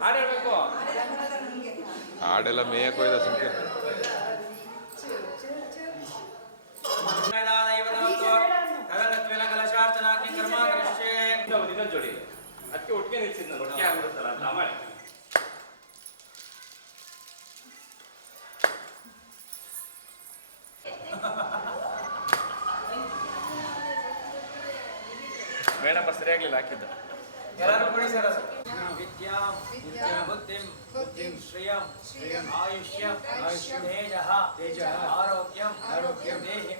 ಹಾಡು ಹೇಳ್ಬೇಕು ಹಾಡೆಲ್ಲ ಸುಮ್ಕೆ ಇನ್ನೊಂದು ಜೋಡಿ ಅದಕ್ಕೆ ಒಟ್ಟಿಗೆ ನಿಲ್ಸಿದ್ ನಾನು ಒಟ್ಟಿಗೆ ಆಗ್ಬಿಡುತ್ತಲ್ಲ ಅಂತ ಮಾಡಿ ಮೇಡಮ್ ಸರಿಯಾಗ್ಲಿಲ್ಲ ಹಾಕಿದ್ದು. ಎಲ್ಲರೂ ಕೊಡಿ ಸರ್ विद्यां बुद्धिं बुद्धिं श्रियं श्रियं आयुष्यं आयुष्यं तेजः तेजः आरोग्यं आरोग्यं देहि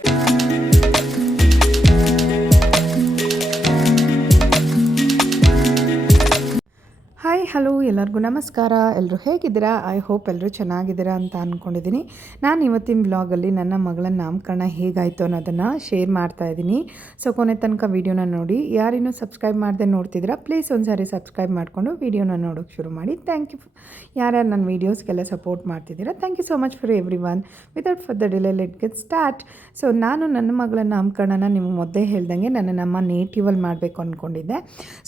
ಹಾಯ್ ಹಲೋ ಎಲ್ಲರಿಗೂ ನಮಸ್ಕಾರ. ಎಲ್ಲರೂ ಹೇಗಿದ್ದೀರಾ? ಐ ಹೋಪ್ ಎಲ್ಲರೂ ಚೆನ್ನಾಗಿದ್ದೀರಾ ಅಂತ ಅಂದ್ಕೊಂಡಿದ್ದೀನಿ ನಾನು ಇವತ್ತಿನ ಬ್ಲಾಗಲ್ಲಿ ನನ್ನ ಮಗಳ ನಾಮಕರಣ ಹೇಗಾಯಿತು ಅನ್ನೋದನ್ನು ಶೇರ್ ಮಾಡ್ತಾ ಇದ್ದೀನಿ. ಸೊ ಕೊನೆ ತನಕ ವೀಡಿಯೋನ ನೋಡಿ. ಯಾರಿನ್ನೂ ಸಬ್ಸ್ಕ್ರೈಬ್ ಮಾಡದೆ ನೋಡ್ತಿದ್ದೀರಾ ಪ್ಲೀಸ್ ಒಂದು ಸಾರಿ ಸಬ್ಸ್ಕ್ರೈಬ್ ಮಾಡಿಕೊಂಡು ವೀಡಿಯೋನ ನೋಡೋಕ್ಕೆ ಶುರು ಮಾಡಿ. ಥ್ಯಾಂಕ್ ಯು ಯಾರ್ಯಾರು ನನ್ನ ವೀಡಿಯೋಸ್ಗೆಲ್ಲ ಸಪೋರ್ಟ್ ಮಾಡ್ತಿದ್ದೀರಾ thank you so much for everyone without further delay let get start so ನಾನು ನನ್ನ ಮಗಳ ನಾಮಕರಣನ ನಿಮಗೆ ಮೊದಲೇ ಹೇಳ್ದಂಗೆ ನನ್ನ ನಮ್ಮ ನೇಟಿವಲ್ಲಿ ಮಾಡಬೇಕು ಅಂದ್ಕೊಂಡಿದ್ದೆ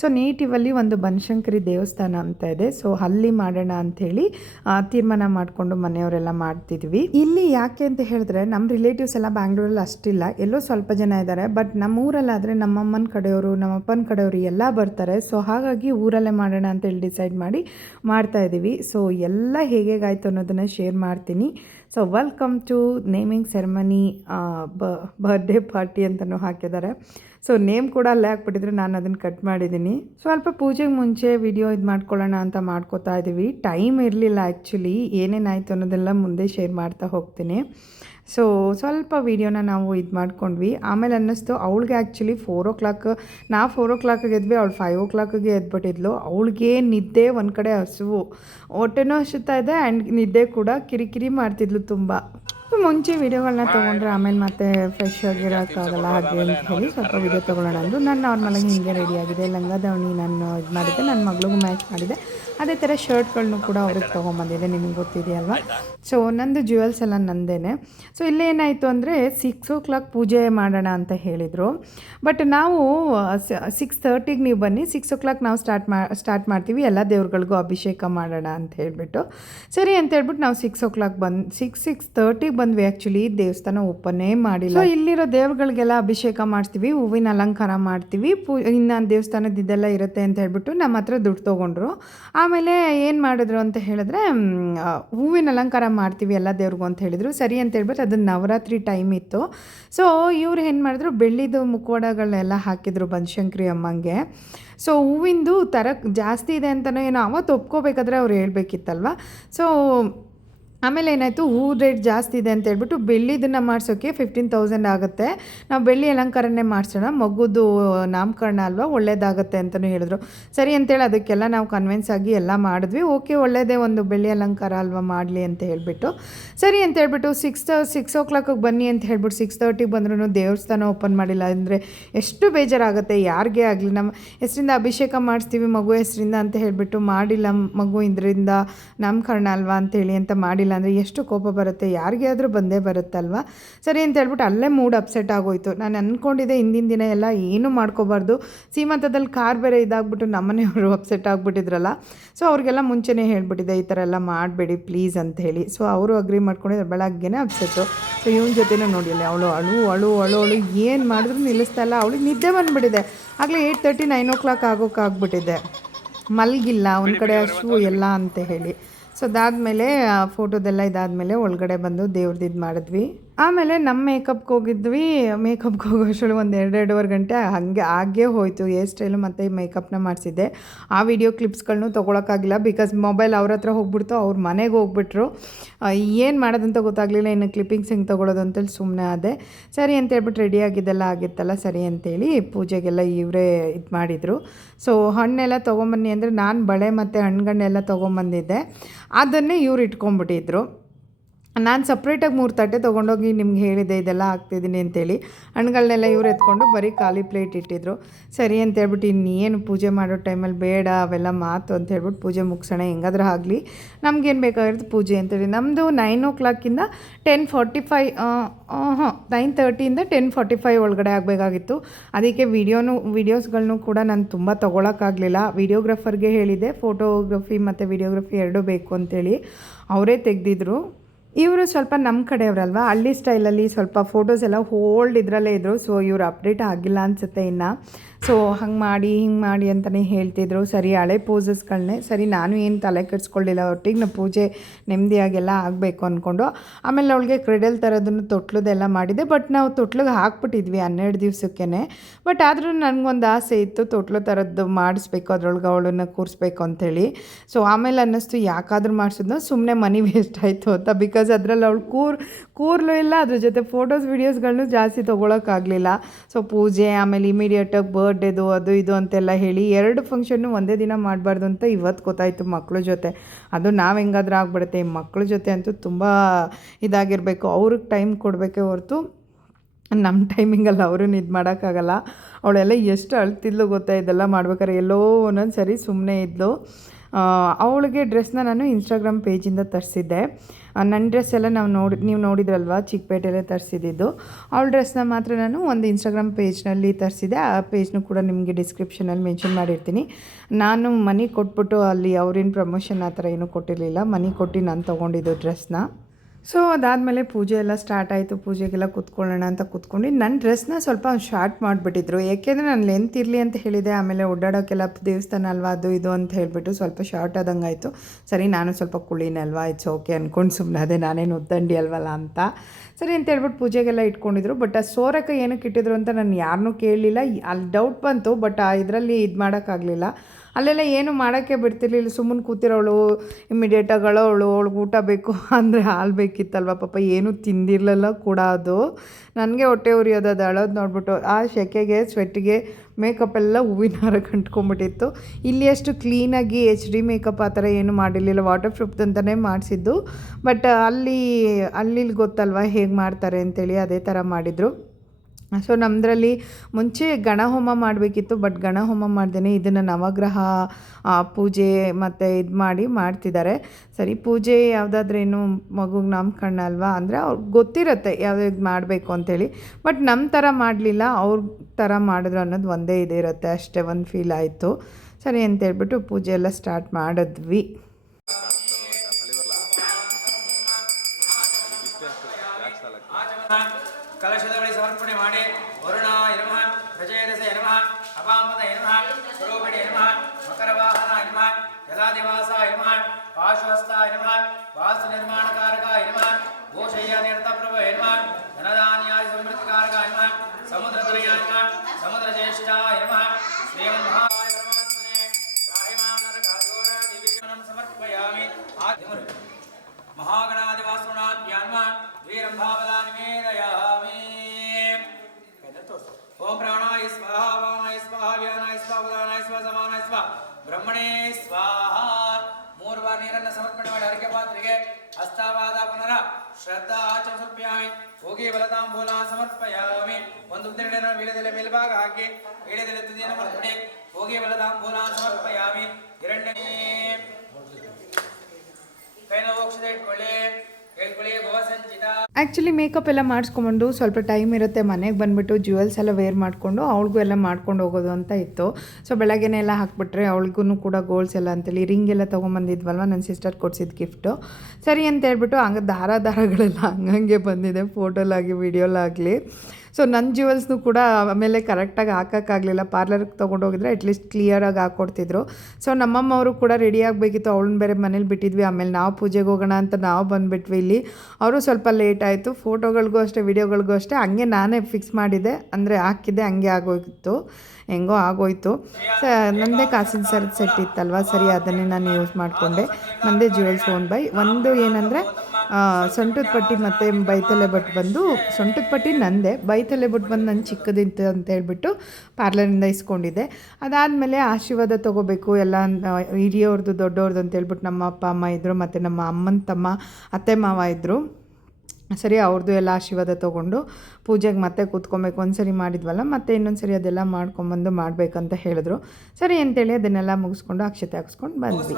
ಸೊ ನೇಟಿವಲ್ಲಿ ಒಂದು ಬನಶಂಕರಿ ದೇವಸ್ಥಾನ ಅಂತ ಇದೆ. ಸೊ ಅಲ್ಲಿ ಮಾಡೋಣ ಅಂಥೇಳಿ ತೀರ್ಮಾನ ಮಾಡಿಕೊಂಡು ಮನೆಯವರೆಲ್ಲ ಮಾಡ್ತಿದ್ವಿ. ಇಲ್ಲಿ ಯಾಕೆ ಅಂತ ಹೇಳಿದ್ರೆ ನಮ್ಮ ರಿಲೇಟಿವ್ಸ್ ಎಲ್ಲ ಬ್ಯಾಂಗ್ಳೂರಲ್ಲಿ ಅಷ್ಟಿಲ್ಲ. ಎಲ್ಲೋ ಸ್ವಲ್ಪ ಜನ ಇದ್ದಾರೆ. ಬಟ್ ನಮ್ಮ ಊರಲ್ಲಾದರೆ ನಮ್ಮಮ್ಮನ ಕಡೆಯವರು ನಮ್ಮಪ್ಪನ ಕಡೆಯವರು ಎಲ್ಲ ಬರ್ತಾರೆ. ಸೊ ಹಾಗಾಗಿ ಊರಲ್ಲೇ ಮಾಡೋಣ ಅಂತೇಳಿ ಡಿಸೈಡ್ ಮಾಡಿ ಮಾಡ್ತಾ ಇದ್ದೀವಿ. ಸೊ ಎಲ್ಲ ಹೇಗೇಗಾಯಿತು ಅನ್ನೋದನ್ನು ಶೇರ್ ಮಾಡ್ತೀನಿ. So welcome to naming ceremony birthday party ಅಂತಲೂ ಹಾಕಿದ್ದಾರೆ. ಸೊ ನೇಮ್ ಕೂಡ ಅಲ್ಲೇ ಹಾಕ್ಬಿಟ್ಟಿದ್ರೆ ನಾನು ಅದನ್ನು ಕಟ್ ಮಾಡಿದ್ದೀನಿ ಸ್ವಲ್ಪ ಪೂಜೆಗೆ ಮುಂಚೆ ವಿಡಿಯೋ ಇದು ಮಾಡ್ಕೊಳ್ಳೋಣ ಅಂತ ಮಾಡ್ಕೋತಾ ಇದ್ದೀವಿ ಟೈಮ್ ಇರಲಿಲ್ಲ ಆ್ಯಕ್ಚುಲಿ ಏನೇನಾಯಿತು ಅನ್ನೋದೆಲ್ಲ ಮುಂದೆ ಶೇರ್ ಮಾಡ್ತಾ ಹೋಗ್ತೀನಿ. ಸೊ ಸ್ವಲ್ಪ ವೀಡಿಯೋನ ನಾವು ಇದು ಮಾಡ್ಕೊಂಡ್ವಿ. ಆಮೇಲೆ ಅನ್ನಿಸ್ತು, ಅವಳಿಗೆ ಆ್ಯಕ್ಚುಲಿ ಫೋರ್ ಓ ಕ್ಲಾಕ್ ನಾ ಫೋರ್ ಓ ಕ್ಲಾಕಿಗೆ ಎದ್ವಿ, ಅವಳು ಫೈವ್ ಓ ಕ್ಲಾಕಿಗೆ ಎದ್ಬಿಟ್ಟಿದ್ಲು. ಅವಳಿಗೆ ನಿದ್ದೆ ಒಂದು ಕಡೆ ಹಸುವು. ಹೊಟ್ಟೆನೂ ಹಸುತ್ತಾ ಇದೆ ಆ್ಯಂಡ್ ನಿದ್ದೆ ಕೂಡ ಕಿರಿಕಿರಿ ಮಾಡ್ತಿದ್ಲು ತುಂಬ. ಮುಂಚೆ ವಿಡಿಯೋಗಳನ್ನ ತೊಗೊಂಡ್ರೆ ಆಮೇಲೆ ಮತ್ತೆ ಫ್ರೆಶ್ ಆಗಿರೋಕ್ಕಾಗಲ್ಲ ಹಾಗೆ ಅಂತ ಹೇಳಿ ಸ್ವಲ್ಪ ವಿಡಿಯೋ ತೊಗೊಳ್ಳೋಣ ಅಂದರು ನಾನು ನಾರ್ಮಲಾಗಿ ಹಿಂಗೆ ರೆಡಿ ಆಗಿದೆ. ಲಂಗ ದಾವಣಿ ನಾನು ಇದು ಮಾಡಿದ್ದೆ. ನನ್ನ ಮಗಳಿಗೂ ಮ್ಯಾಚ್ ಮಾಡಿದೆ. ಅದೇ ಥರ ಶರ್ಟ್ಗಳನ್ನೂ ಕೂಡ ಅವ್ರಿಗೆ ತೊಗೊಂಬಂದಿದೆ ನಿಮಗೆ ಗೊತ್ತಿದೆಯಲ್ವಾ? ಸೊ ನಂದು ಜ್ಯುವೆಲ್ಸ್ ಎಲ್ಲ ನಂದೇನೆ. ಸೊ ಇಲ್ಲೇನಾಯಿತು ಅಂದರೆ ಸಿಕ್ಸ್ ಓ ಕ್ಲಾಕ್ ಪೂಜೆ ಮಾಡೋಣ ಅಂತ ಹೇಳಿದರು. ಬಟ್ ನಾವು ಸಿಕ್ಸ್ ತರ್ಟಿಗೆ ನೀವು ಬನ್ನಿ ಸಿಕ್ಸ್ ಓ ಕ್ಲಾಕ್ ನಾವು ಸ್ಟಾರ್ಟ್ ಮಾ ಸ್ಟಾರ್ಟ್ ಮಾಡ್ತೀವಿ, ಎಲ್ಲ ದೇವ್ರುಗಳಿಗೂ ಅಭಿಷೇಕ ಮಾಡೋಣ ಅಂತ ಹೇಳಿಬಿಟ್ಟು. ಸರಿ ಅಂತ ಹೇಳ್ಬಿಟ್ಟು ನಾವು ಸಿಕ್ಸ್ ಓ ಕ್ಲಾಕ್ ಬಂದು ಸಿಕ್ಸ್ ಸಿಕ್ಸ್ ತರ್ಟಿಗೆ ಬಂದ್ವಿ ಆ್ಯಕ್ಚುಲಿ ದೇವಸ್ಥಾನ ಓಪನ್ನೇ ಮಾಡಿಲ್ಲ. ಸೊ ಇಲ್ಲಿರೋ ದೇವ್ರುಗಳಿಗೆಲ್ಲ ಅಭಿಷೇಕ ಮಾಡ್ತೀವಿ, ಹೂವಿನ ಅಲಂಕಾರ ಮಾಡ್ತೀವಿ, ಪೂ, ಇನ್ನು ದೇವಸ್ಥಾನದ ಇದೆಲ್ಲ ಇರುತ್ತೆ ಅಂತ ಹೇಳ್ಬಿಟ್ಟು ನಮ್ಮ ಹತ್ರ ದುಡ್ಡು ತೊಗೊಂಡ್ರು. ಏನು ಮಾಡಿದ್ರು ಅಂತ ಹೇಳಿದ್ರೆ ಹೂವಿನ ಅಲಂಕಾರ ಮಾಡ್ತೀವಿ ಎಲ್ಲ ದೇವ್ರಿಗೂ ಅಂತ ಹೇಳಿದರು. ಸರಿ ಅಂತ ಹೇಳ್ಬಿಟ್ಟು ಅದು ನವರಾತ್ರಿ ಟೈಮ್ ಇತ್ತು. ಸೊ ಇವ್ರು ಏನು ಮಾಡಿದ್ರು, ಬೆಳ್ಳಿದು ಮುಖವಾಡಗಳನ್ನೆಲ್ಲ ಹಾಕಿದರು ಬನಶಂಕರಿ ಅಮ್ಮಂಗೆ. ಸೊ ಹೂವಿಂದು ತರ ಜಾಸ್ತಿ ಇದೆ ಅಂತಲೇ ಏನೋ ಅವತ್ತು ಒಪ್ಕೋಬೇಕಾದ್ರೆ ಅವ್ರು ಹೇಳ್ಬೇಕಿತ್ತಲ್ವ? ಸೊ ಆಮೇಲೆ ಏನಾಯಿತು? ಹೂ ರೇಟ್ ಜಾಸ್ತಿ ಇದೆ ಅಂತ ಹೇಳ್ಬಿಟ್ಟು ಬೆಳ್ಳಿದನ್ನು ಮಾಡ್ಸೋಕ್ಕೆ ಫಿಫ್ಟೀನ್ ತೌಸಂಡ್ ಆಗುತ್ತೆ. ನಾವು ಬೆಳ್ಳಿ ಅಲಂಕಾರನೇ ಮಾಡಿಸೋಣ. ಮಗುದು ನಾಮಕರಣ ಅಲ್ವಾ? ಒಳ್ಳೇದಾಗುತ್ತೆ ಅಂತಲೂ ಹೇಳಿದ್ರು. ಸರಿ ಅಂತೇಳಿ ಅದಕ್ಕೆಲ್ಲ ನಾವು ಕನ್ವಿನ್ಸ್ ಆಗಿ ಎಲ್ಲ ಮಾಡಿದ್ವಿ. ಓಕೆ, ಒಳ್ಳೇದೇ ಒಂದು ಬೆಳ್ಳಿ ಅಲಂಕಾರ ಅಲ್ವಾ ಮಾಡಲಿ ಅಂತ ಹೇಳಿಬಿಟ್ಟು. ಸರಿ ಅಂತ ಹೇಳ್ಬಿಟ್ಟು ಸಿಕ್ಸ್ ಸಿಕ್ಸ್ ಓ ಕ್ಲಾಕಿಗೆ ಬನ್ನಿ ಅಂತ ಹೇಳ್ಬಿಟ್ಟು ಸಿಕ್ಸ್ ತರ್ಟಿಗೆ ಬಂದ್ರೂ ದೇವಸ್ಥಾನ ಓಪನ್ ಮಾಡಿಲ್ಲ. ಅಂದರೆ ಎಷ್ಟು ಬೇಜಾರಾಗುತ್ತೆ? ಯಾರಿಗೇ ಆಗಲಿ? ನಮ್ಮ ಹೆಸರಿಂದ ಅಭಿಷೇಕ ಮಾಡಿಸ್ತೀವಿ ಮಗು ಹೆಸರಿಂದ ಅಂತ ಹೇಳಿಬಿಟ್ಟು ಮಾಡಿಲ್ಲ. ಮಗು ಇದರಿಂದ ನಾಮಕರಣ ಅಲ್ವಾ ಅಂತೇಳಿ ಅಂತ ಮಾಡಿಲ್ಲ. ಅಂದರೆ ಎಷ್ಟು ಕೋಪ ಬರುತ್ತೆ ಯಾರಿಗೇ ಆದರೂ ಬಂದೇ ಬರುತ್ತಲ್ವ? ಸರಿ ಅಂತ ಹೇಳ್ಬಿಟ್ಟು ಅಲ್ಲೇ ಮೂಡ್ ಅಪ್ಸೆಟ್ ಆಗೋಯ್ತು. ನಾನು ಅಂದ್ಕೊಂಡಿದ್ದೆ ಹಿಂದಿನ ದಿನ ಎಲ್ಲ ಏನೂ ಮಾಡ್ಕೋಬಾರ್ದು. ಸೀಮಂತದಲ್ಲಿ ಕಾರ್ ಬೇರೆ ಇದಾಗ್ಬಿಟ್ಟು ನಮ್ಮನೆಯವರು ಅಪ್ಸೆಟ್ ಆಗಿಬಿಟ್ಟಿದ್ರಲ್ಲ. ಸೊ ಅವ್ರಿಗೆಲ್ಲ ಮುಂಚೆನೇ ಹೇಳ್ಬಿಟ್ಟಿದೆ ಈ ಥರ ಎಲ್ಲ ಮಾಡಬೇಡಿ ಪ್ಲೀಸ್ ಅಂತ ಹೇಳಿ. ಸೊ ಅವರು ಅಗ್ರಿ ಮಾಡ್ಕೊಂಡಿದ್ರು, ಬೆಳಗ್ಗೆನೇ ಅಪ್ಸೆಟ್ಟು ಸೊ ಇವನ ಜೊತೆನೂ ನೋಡಿಲ್ಲ ಅವಳು ಅಳು ಅಳು ಅಳು ಅಳು, ಏನು ಮಾಡಿದ್ರು ನಿಲ್ಲಿಸ್ತಾ ಇಲ್ಲ. ಅವಳಿಗೆ ನಿದ್ದೆ ಬಂದುಬಿಟ್ಟಿದೆ. ಆಗಲೇ eight thirty nine o'clock ಆಗೋಕ್ಕಾಗ್ಬಿಟ್ಟಿದೆ ಮಲಗಿಲ್ಲ, ಒಂದು ಕಡೆ ಶೂ ಎಲ್ಲ ಅಂತ ಹೇಳಿ. ಸೊ ಅದಾದಮೇಲೆ ಫೋಟೋದೆಲ್ಲ ಇದಾದಮೇಲೆ ಒಳಗಡೆ ಬಂದು ದೇವ್ರದ್ದು ಇದು ಮಾಡಿದ್ವಿ. ಆಮೇಲೆ ನಮ್ಮ ಮೇಕಪ್ಗೆ ಹೋಗಿದ್ವಿ. ಮೇಕಪ್ಗೆ ಹೋಗೋಷ್ಟು ಒಂದು ಎರಡು, ಎರಡೂವರೆ ಗಂಟೆ ಹಾಗೆ ಆಗೇ ಹೋಯಿತು. ಹೇರ್ ಸ್ಟೈಲು ಮತ್ತು ಮೇಕಪ್ನ ಮಾಡಿಸಿದ್ದೆ. ಆ ವಿಡಿಯೋ ಕ್ಲಿಪ್ಸ್ಗಳನ್ನೂ ತೊಗೊಳಕ್ಕಾಗಿಲ್ಲ. ಬಿಕಾಸ್ ಮೊಬೈಲ್ ಅವ್ರ ಹತ್ರ ಹೋಗ್ಬಿಡ್ತು. ಅವ್ರ ಮನೆಗೆ ಹೋಗ್ಬಿಟ್ರು. ಏನು ಮಾಡೋದಂತ ಗೊತ್ತಾಗಲಿಲ್ಲ. ಇನ್ನು ಕ್ಲಿಪ್ಪಿಂಗ್ಸ್ ಹೆಂಗೆ ತೊಗೊಳೋದು ಅಂತೇಳಿ ಸುಮ್ಮನೆ ಆದೆ. ಸರಿ ಅಂತ ಹೇಳ್ಬಿಟ್ಟು ರೆಡಿ ಆಗಿದ್ದೆಲ್ಲ ಆಗಿತ್ತಲ್ಲ, ಸರಿ ಅಂತೇಳಿ ಪೂಜೆಗೆಲ್ಲ ಇವರೇ ಇದು ಮಾಡಿದರು. ಸೊ, ಹಣ್ಣೆಲ್ಲ ತೊಗೊಂಬನ್ನಿ ಅಂದರೆ ನಾನು ಬಳೆ ಮತ್ತು ಹಣ್ಣುಗಣ್ಣೆಲ್ಲ ತೊಗೊಂಬಂದಿದ್ದೆ. ಅದನ್ನೇ ಇವ್ರು ಇಟ್ಕೊಂಡ್ಬಿಟ್ಟಿದ್ರು. ನಾನು ಸಪ್ರೇಟಾಗಿ ಮೂರು ತಟ್ಟೆ ತೊಗೊಂಡೋಗಿ ನಿಮ್ಗೆ ಹೇಳಿದೆ, ಇದೆಲ್ಲ ಹಾಕ್ತಿದ್ದೀನಿ ಅಂತೇಳಿ. ಹಣ್ಣುಗಳನ್ನೆಲ್ಲ ಇವ್ರು ಎತ್ಕೊಂಡು ಬರೀ ಖಾಲಿ ಪ್ಲೇಟ್ ಇಟ್ಟಿದ್ರು. ಸರಿ ಅಂತ ಹೇಳ್ಬಿಟ್ಟು ಇನ್ನೇನು ಪೂಜೆ ಮಾಡೋ ಟೈಮಲ್ಲಿ ಬೇಡ, ಅವೆಲ್ಲ ಮಾತು ಅಂತ ಹೇಳ್ಬಿಟ್ಟು ಪೂಜೆ ಮುಗಿಸೋಣ, ಹೆಂಗಾದ್ರೂ ಆಗಲಿ. ನಮ್ಗೇನು ಬೇಕಾಗಿರೋದು ಪೂಜೆ ಅಂತೇಳಿ. ನಮ್ಮದು ನೈನ್ ಓ ಕ್ಲಾಕಿಂದ ಟೆನ್ ಫಾರ್ಟಿ ಫೈ ಹಾಂ ನೈನ್ ತರ್ಟಿಯಿಂದ ಟೆನ್ ಫಾರ್ಟಿ ಫೈವ್ ಒಳಗಡೆ ಆಗಬೇಕಾಗಿತ್ತು. ಅದಕ್ಕೆ ವೀಡಿಯೋನು ವೀಡಿಯೋಸ್ಗಳನ್ನೂ ಕೂಡ ನಾನು ತುಂಬ ತೊಗೊಳಕ್ಕಾಗಲಿಲ್ಲ. ವೀಡಿಯೋಗ್ರಾಫರ್ಗೆ ಹೇಳಿದೆ ಫೋಟೋಗ್ರಫಿ ಮತ್ತು ವೀಡಿಯೋಗ್ರಫಿ ಎರಡೂ ಬೇಕು ಅಂತೇಳಿ. ಅವರೇ ತೆಗೆದಿದ್ರು. ಇವರು ಸ್ವಲ್ಪ ನಮ್ಮ ಕಡೆಯವ್ರಲ್ವ? ಹಳ್ಳಿ ಸ್ಟೈಲಲ್ಲಿ ಸ್ವಲ್ಪ ಫೋಟೋಸ್ ಎಲ್ಲ ಓಲ್ಡ್ ಇದರಲ್ಲೇ ಇದ್ದರು ಸೊ ಇವರು ಅಪ್ಡೇಟ್ ಆಗಿಲ್ಲ ಅನಿಸುತ್ತೆ ಇನ್ನು. ಸೊ ಹಂಗೆ ಮಾಡಿ, ಹಿಂಗೆ ಮಾಡಿ ಅಂತಲೇ ಹೇಳ್ತಿದ್ರು. ಸರಿ, ಹಳೆ ಪೋಸಸ್ಗಳನ್ನೇ ಸರಿ, ನಾನು ಏನು ತಲೆ ಕೆಡಿಸ್ಕೊಳ್ಳಿಲ್ಲ ಒಟ್ಟಿಗೆ ನಾವು ಪೂಜೆ ನೆಮ್ಮದಿಯಾಗೆಲ್ಲ ಆಗಬೇಕು ಅಂದ್ಕೊಂಡು ಆಮೇಲೆ ಅವಳಿಗೆ ಕ್ರೆಡಲ್ ಥರದನ್ನು ತೊಟ್ಲದೆಲ್ಲ ಮಾಡಿದೆ. ಬಟ್ ನಾವು ತೊಟ್ಲಿಗೆ ಹಾಕ್ಬಿಟ್ಟಿದ್ವಿ ಹನ್ನೆರಡು ದಿವಸಕ್ಕೇ ಬಟ್ ಆದರೂ ನನಗೊಂದು ಆಸೆ ಇತ್ತು, ತೊಟ್ಲು ಥರದ್ದು ಮಾಡಿಸ್ಬೇಕು, ಅದ್ರೊಳಗೆ ಅವಳನ್ನು ಕೂರಿಸ್ಬೇಕು ಅಂಥೇಳಿ ಸೊ ಆಮೇಲೆ ಅನ್ನಿಸ್ತು, ಯಾಕಾದರೂ ಮಾಡಿಸಿದ್ನೋ ಸುಮ್ಮನೆ ಮನಿ ವೇಸ್ಟ್ ಆಯಿತು ಅಂತ. ಬಿಕಾಸ್ ಅದರಲ್ಲಿ ಅವಳು ಕೂರ್ ಕೂರ್ಲು ಇಲ್ಲ, ಅದ್ರ ಜೊತೆ ಫೋಟೋಸ್ ವೀಡಿಯೋಸ್ಗಳನ್ನೂ ಜಾಸ್ತಿ ತೊಗೊಳಕ್ಕಾಗಲಿಲ್ಲ. ಸೊ ಪೂಜೆ, ಆಮೇಲೆ ಇಮಿಡಿಯೇಟಾಗಿ ಬರ್ಡೇದು ಅದು ಇದು ಅಂತೆಲ್ಲ ಹೇಳಿ ಎರಡು ಫಂಕ್ಷನ್ನು ಒಂದೇ ದಿನ ಮಾಡಬಾರ್ದು ಅಂತ ಇವತ್ತು ಗೊತ್ತಾಯಿತು ಮಕ್ಕಳ ಜೊತೆ. ಅದು ನಾವು ಹೆಂಗಾದ್ರೂ ಆಗ್ಬಿಡುತ್ತೆ. ಈ ಮಕ್ಕಳ ಜೊತೆ ಅಂತೂ ತುಂಬ ಇದಾಗಿರಬೇಕು. ಅವ್ರಿಗೆ ಟೈಮ್ ಕೊಡಬೇಕೇ ಹೊರತು ನಮ್ಮ ಟೈಮಿಂಗಲ್ಲಿ ಅವ್ರನ್ನ ಇದು ಮಾಡೋಕ್ಕಾಗಲ್ಲ. ಅವಳೆಲ್ಲ ಎಷ್ಟು ಅಳ್ತಿದ್ಲು ಗೊತ್ತಾ ಇದೆಲ್ಲ ಮಾಡ್ಬೇಕಾದ್ರೆ ಎಲ್ಲೋ ಒಂದೊಂದು ಸರಿ ಸುಮ್ಮನೆ ಇದ್ಲು. ಅವಳಿಗೆ ಡ್ರೆಸ್ನ ನಾನು ಇನ್ಸ್ಟಾಗ್ರಾಮ್ ಪೇಜಿಂದ ತರಿಸಿದ್ದೆ. ನನ್ನ ಡ್ರೆಸ್ ಎಲ್ಲ ನಾವು ನೋಡಿ, ನೀವು ನೋಡಿದ್ರಲ್ವ? ಚಿಕ್ಕಪೇಟೆಯಲ್ಲೇ ತರಿಸಿದ್ದು ಅವಳ ಡ್ರೆಸ್ನ ಮಾತ್ರ ನಾನು ಒಂದು ಇನ್ಸ್ಟಾಗ್ರಾಮ್ ಪೇಜ್ನಲ್ಲಿ ತರಿಸಿದೆ ಆ ಪೇಜ್ನು ಕೂಡ ನಿಮಗೆ ಡಿಸ್ಕ್ರಿಪ್ಷನಲ್ಲಿ ಮೆನ್ಷನ್ ಮಾಡಿರ್ತೀನಿ. ನಾನು ಮನಿ ಕೊಟ್ಬಿಟ್ಟು ಅಲ್ಲಿ ಅವ್ರೇನು ಪ್ರಮೋಷನ್ ಆ ಥರ ಏನೂ ಕೊಟ್ಟಿರಲಿಲ್ಲ. ಮನಿ ಕೊಟ್ಟು ನಾನು ತೊಗೊಂಡಿದ್ದು ಡ್ರೆಸ್ನ ಸೊ ಅದಾದಮೇಲೆ ಪೂಜೆ ಎಲ್ಲ ಸ್ಟಾರ್ಟ್ ಆಯಿತು. ಪೂಜೆಗೆಲ್ಲ ಕೂತ್ಕೊಳ್ಳೋಣ ಅಂತ ಕೂತ್ಕೊಂಡು ನನ್ನ ಡ್ರೆಸ್ನ ಸ್ವಲ್ಪ ಶಾರ್ಟ್ ಮಾಡಿಬಿಟ್ಟಿದ್ರು. ಏಕೆಂದರೆ ನಾನು ಲೆಂತ್ ಇರಲಿ ಅಂತ ಹೇಳಿದೆ. ಆಮೇಲೆ ಓಡಾಡೋಕ್ಕೆಲ್ಲ ದೇವಸ್ಥಾನ ಅಲ್ವಾ, ಅದು ಇದು ಅಂತ ಹೇಳಿಬಿಟ್ಟು ಸ್ವಲ್ಪ ಶಾರ್ಟ್ ಆದಂಗೆ ಆಯಿತು. ಸರಿ, ನಾನು ಸ್ವಲ್ಪ ಕುಳಿನಲ್ವಾ ಇಟ್ಸ್ ಓಕೆ ಅಂದ್ಕೊಂಡು ಸುಮ್ಮನೆ ಅದೇ ನಾನೇನು ಉದ್ದಂಡಿ ಅಲ್ವಲ್ಲ ಅಂತ. ಸರಿ ಅಂತ ಹೇಳ್ಬಿಟ್ಟು ಪೂಜೆಗೆಲ್ಲ ಇಟ್ಕೊಂಡಿದ್ರು. ಬಟ್ ಆ ಸೋರಕ ಏನಕ್ಕೆ ಇಟ್ಟಿದ್ರು ಅಂತ ನಾನು ಯಾರನ್ನೂ ಕೇಳಲಿಲ್ಲ. ಅಲ್ಲಿ ಡೌಟ್ ಬಂತು ಬಟ್ ಇದರಲ್ಲಿ ಇದು ಮಾಡೋಕ್ಕಾಗಲಿಲ್ಲ ಅಲ್ಲೆಲ್ಲ ಏನು ಮಾಡೋಕ್ಕೆ ಬಿಡ್ತಿರ್ಲಿಲ್ಲ. ಸುಮ್ಮನೆ ಕೂತಿರೋಳು ಇಮಿಡಿಯೇಟಾಗಿ ಅವಳು ಅವಳಿಗೆ ಊಟ ಬೇಕು ಅಂದರೆ ಹಾಲು ಬೇಕಿತ್ತಲ್ವ ಪಾಪ, ಏನೂ ತಿಂದಿರಲಿಲ್ಲ ಕೂಡ ಅದು. ನನಗೆ ಹೊಟ್ಟೆ ಉರಿಯೋದು ಅದು, ಅಳೋದು ನೋಡ್ಬಿಟ್ಟು ಆ ಸೆಕೆಗೆ ಸ್ವೆಟ್ಟಿಗೆ ಮೇಕಪ್ ಎಲ್ಲ ಹೂವಿನ ಹಾರ ಕಂಟ್ಕೊಂಬಿಟ್ಟಿತ್ತು ಇಲ್ಲಿ ಅಷ್ಟು ಕ್ಲೀನಾಗಿ ಎಚ್ ಡಿ ಮೇಕಪ್ ಆ ಥರ ಏನು ಮಾಡಿರಲಿಲ್ಲ. ವಾಟರ್ ಪ್ರೂಫ್ ಅಂತಲೇ ಮಾಡಿಸಿದ್ದು. ಬಟ್ ಅಲ್ಲಿ ಅಲ್ಲಿ ಗೊತ್ತಲ್ವ ಹೇಗೆ ಮಾಡ್ತಾರೆ ಅಂತೇಳಿ ಅದೇ ಥರ ಮಾಡಿದರು. ಸೊ ನಮ್ಮದ್ರಲ್ಲಿ ಮುಂಚೆ ಗಣಹೋಮ ಮಾಡಬೇಕಿತ್ತು ಬಟ್ ಗಣಹೋಮ ಮಾಡ್ದೇ ಇದನ್ನು ನವಗ್ರಹ ಪೂಜೆ ಮತ್ತು ಇದು ಮಾಡಿ ಮಾಡ್ತಿದ್ದಾರೆ ಸರಿ, ಪೂಜೆ ಯಾವುದಾದ್ರೇನು ಮಗುಗೆ ನಾಮಕರಣ ಅಲ್ವಾ? ಅಂದರೆ ಅವ್ರಿಗೆ ಗೊತ್ತಿರುತ್ತೆ ಯಾವ್ದು ಮಾಡಬೇಕು ಅಂತೇಳಿ. ಬಟ್ ನಮ್ಮ ಥರ ಮಾಡಲಿಲ್ಲ, ಅವ್ರ ಥರ ಮಾಡಿದ್ರು ಅನ್ನೋದು ಒಂದೇ ಇದಿರುತ್ತೆ ಅಷ್ಟೇ ಒಂದು ಫೀಲ್ ಆಯಿತು. ಸರಿ ಅಂತೇಳ್ಬಿಟ್ಟು ಪೂಜೆ ಎಲ್ಲ ಸ್ಟಾರ್ಟ್ ಮಾಡಿದ್ವಿ. ಕಲಶದ ಬಳಿ ಸಮರ್ಪಣೆ ಮಾಡಿ ವರುಣ ನಮಃ ಪ್ರಜಯದಸ ನಮಃ ಅಪಾಮದ ನಮಃ ಸ್ವರೂಪಿಣಿ ನಮಃ ಮಕರವಾಹನ ನಮಃ ಯದಾದಿವಾಸ ನಮಃ ಪಾರ್ಶ್ವಸ್ಥ ನಮಃ ವಾಸ್ತು ನಿರ್ಮಾಣಕಾರಕ ನಮಃ ಗೋಶಯ್ಯ ನಿರತ ಪ್ರಭ ನಮಃ ಧನಧಾನ್ಯಾದಿ ಸಮೃದ್ಧಿಕಾರಕ ನಮಃ ಸಮುದ್ರತನಯ ನಮಃ ಸಮುದ್ರ ಜ್ಯೇಷ್ಠ ನಮಃ ಶ್ರೀಮನ್ಮಹಾಯ ಪರಮಾತ್ಮನೆ ರಾಹಿಮಾನರಕಾಗೋರ ದಿವ್ಯಜೀವನಂ ಸಮರ್ಪಯಾಮಿ ಆದಿಮುರು ಮಹಾಗಣಾದಿವಾಸುನಾಭ್ಯಾನ್ಮ ವೀರಂ ಭಾವಲಾನಿ ಮೇದಯಾಮಿ ಓಂ ಪ್ರಾಣಾಯ ಸ್ವಾಹ ವಾಮಾಯ ಸ್ವಾಹ ವ್ಯಾನಾಯ ಸ್ವಾಹ ಉದಾನಾಯ ಸ್ವಾಹ ಸಮಾನಾಯ ಸ್ವಾಹ ಬ್ರಹ್ಮಣೇ ಸ್ವಾಹ ಮೂರು ಬಾರಿ ನೀರನ್ನು ಸಮರ್ಪಣೆ ಮಾಡಿ ಹರಕೆ ಪಾತ್ರೆಗೆ ಹಸ್ತಾವಾದ ಪುನರ ಶ್ರದ್ಧಾ ಆಚ ಸಮರ್ಪಯಾಮಿ ಹೋಗಿ ಸಮರ್ಪಯಾಮಿ. ಒಂದು ಉದ್ದಿನ ವೀಳ್ಯದೆಲೆ ಮೇಲ್ಭಾಗ ಹಾಕಿ ವೀಳ್ಯದೆಲೆ ತುದಿಯನ್ನು ಮರ್ಪಣೆ ಹೋಗಿ ಬಲತಾಂಬೂಲ ಸಮರ್ಪಯಾಮಿ. ಎರಡನೇ ಕೈನ ಮೋಕ್ಷದ ಇಟ್ಕೊಳ್ಳಿ. ಆ್ಯಕ್ಚುಲಿ ಮೇಕಪ್ ಎಲ್ಲ ಮಾಡಿಸ್ಕೊಂಬಂಡು ಸ್ವಲ್ಪ ಟೈಮ್ ಇರುತ್ತೆ. ಮನೆಗೆ ಬಂದುಬಿಟ್ಟು ಜ್ಯುವೆಲ್ಸ್ ಎಲ್ಲ ವೇರ್ ಮಾಡಿಕೊಂಡು ಅವಳಿಗೂ ಎಲ್ಲ ಮಾಡ್ಕೊಂಡು ಹೋಗೋದು ಅಂತ ಇತ್ತು. ಸೊ ಬೆಳಗ್ಗೆನೇ ಎಲ್ಲ ಹಾಕ್ಬಿಟ್ರೆ ಅವಳಿಗೂ ಕೂಡ ಗೋಲ್ಸ್ ಎಲ್ಲ ಅಂತೇಳಿ ರಿಂಗ್ ಎಲ್ಲ ತೊಗೊಂಬಂದಿದ್ವಲ್ವ? ನನ್ನ ಸಿಸ್ಟರ್ ಕೊಡ್ಸಿದ ಗಿಫ್ಟು ಸರಿ ಅಂತ ಹೇಳ್ಬಿಟ್ಟು ಹಂಗೆ ದಾರ ದಾರಗಳೆಲ್ಲ ಹಂಗಂಗೆ ಬಂದಿದೆ. ಫೋಟೋಲಾಗಿ ವಿಡಿಯೋಲಾಗಲಿ ಸೊ ನನ್ನ ಜ್ಯುವೆಲ್ಸ್ನು ಕೂಡ ಆಮೇಲೆ ಕರೆಕ್ಟಾಗಿ ಹಾಕೋಕ್ಕಾಗಲಿಲ್ಲ. ಪಾರ್ಲರ್ಗೆ ತೊಗೊಂಡೋಗಿದ್ರೆ ಅಟ್ಲೀಸ್ಟ್ ಕ್ಲಿಯರಾಗಿ ಹಾಕ್ಕೊಡ್ತಿದ್ರು ಸೊ ನಮ್ಮಮ್ಮ ಅವರು ಕೂಡ ರೆಡಿ ಆಗಬೇಕಿತ್ತು. ಅವಳನ್ನ ಬೇರೆ ಮನೇಲಿ ಬಿಟ್ಟಿದ್ವಿ. ಆಮೇಲೆ ನಾವು ಪೂಜೆಗೆ ಹೋಗೋಣ ಅಂತ ನಾವು ಬಂದುಬಿಟ್ವಿ ಇಲ್ಲಿ. ಅವರು ಸ್ವಲ್ಪ ಲೇಟ್ ಆಯಿತು. ಫೋಟೋಗಳಿಗೂ ಅಷ್ಟೇ ವಿಡಿಯೋಗಳಿಗೂ ಅಷ್ಟೇ. ಹಂಗೆ ನಾನೇ ಫಿಕ್ಸ್ ಮಾಡಿದ್ದೆ ಅಂದರೆ ಹಾಕಿದ್ದೆ, ಹಂಗೆ ಆಗೋಯ್ತು. ಹೆಂಗೋ ಆಗೋಯ್ತು. ಸ ನನ್ನದೇ ಕಾಸಿನ ಸರ್ ಸೆಟ್ ಇತ್ತಲ್ವ? ಸರಿ, ಅದನ್ನೇ ನಾನು ಯೂಸ್ ಮಾಡಿಕೊಂಡೆ. ನನ್ನದೇ ಜ್ಯುವೆಲ್ಸ್ ಓನ್ ಬೈ ಒಂದು ಏನಂದರೆ ಸೊಂಟದ ಪಟ್ಟಿ ಮತ್ತು ಬೈತಲೆ ಬಟ್ ಬಂದು ಸೊಂಟದ ಪಟ್ಟಿ ನಂದೆ ಬೈತಲೆ ಬಟ್ ಬಂದು ನನ್ನ ಚಿಕ್ಕದಿತ್ತು ಅಂತ ಹೇಳ್ಬಿಟ್ಟು ಪಾರ್ಲರಿಂದ ಇಸ್ಕೊಂಡಿದ್ದೆ. ಅದಾದಮೇಲೆ ಆಶೀರ್ವಾದ ತೊಗೋಬೇಕು, ಎಲ್ಲ ಹಿರಿಯವ್ರದ್ದು ದೊಡ್ಡವ್ರದ್ದು ಅಂತ ಹೇಳ್ಬಿಟ್ಟು ನಮ್ಮ ಅಪ್ಪ, ಅಮ್ಮ ಇದ್ದರು ಮತ್ತು ನಮ್ಮ ಅಮ್ಮನ ತಮ್ಮ, ಅತ್ತೆ, ಮಾವ ಇದ್ದರು ಸರಿ ಅವ್ರದ್ದು ಎಲ್ಲ ಆಶೀರ್ವಾದ ತೊಗೊಂಡು ಪೂಜೆಗೆ ಮತ್ತೆ ಕೂತ್ಕೊಬೇಕು. ಒಂದ್ಸರಿ ಮಾಡಿದ್ವಲ್ಲ, ಮತ್ತೆ ಇನ್ನೊಂದು ಸರಿ ಅದೆಲ್ಲ ಮಾಡ್ಕೊಂಬಂದು ಮಾಡಬೇಕಂತ ಹೇಳಿದ್ರು. ಸರಿ ಅಂತೇಳಿ ಅದನ್ನೆಲ್ಲ ಮುಗಿಸ್ಕೊಂಡು ಅಕ್ಷತೆ ಹಾಕ್ಸ್ಕೊಂಡು ಬಂದ್ವಿ.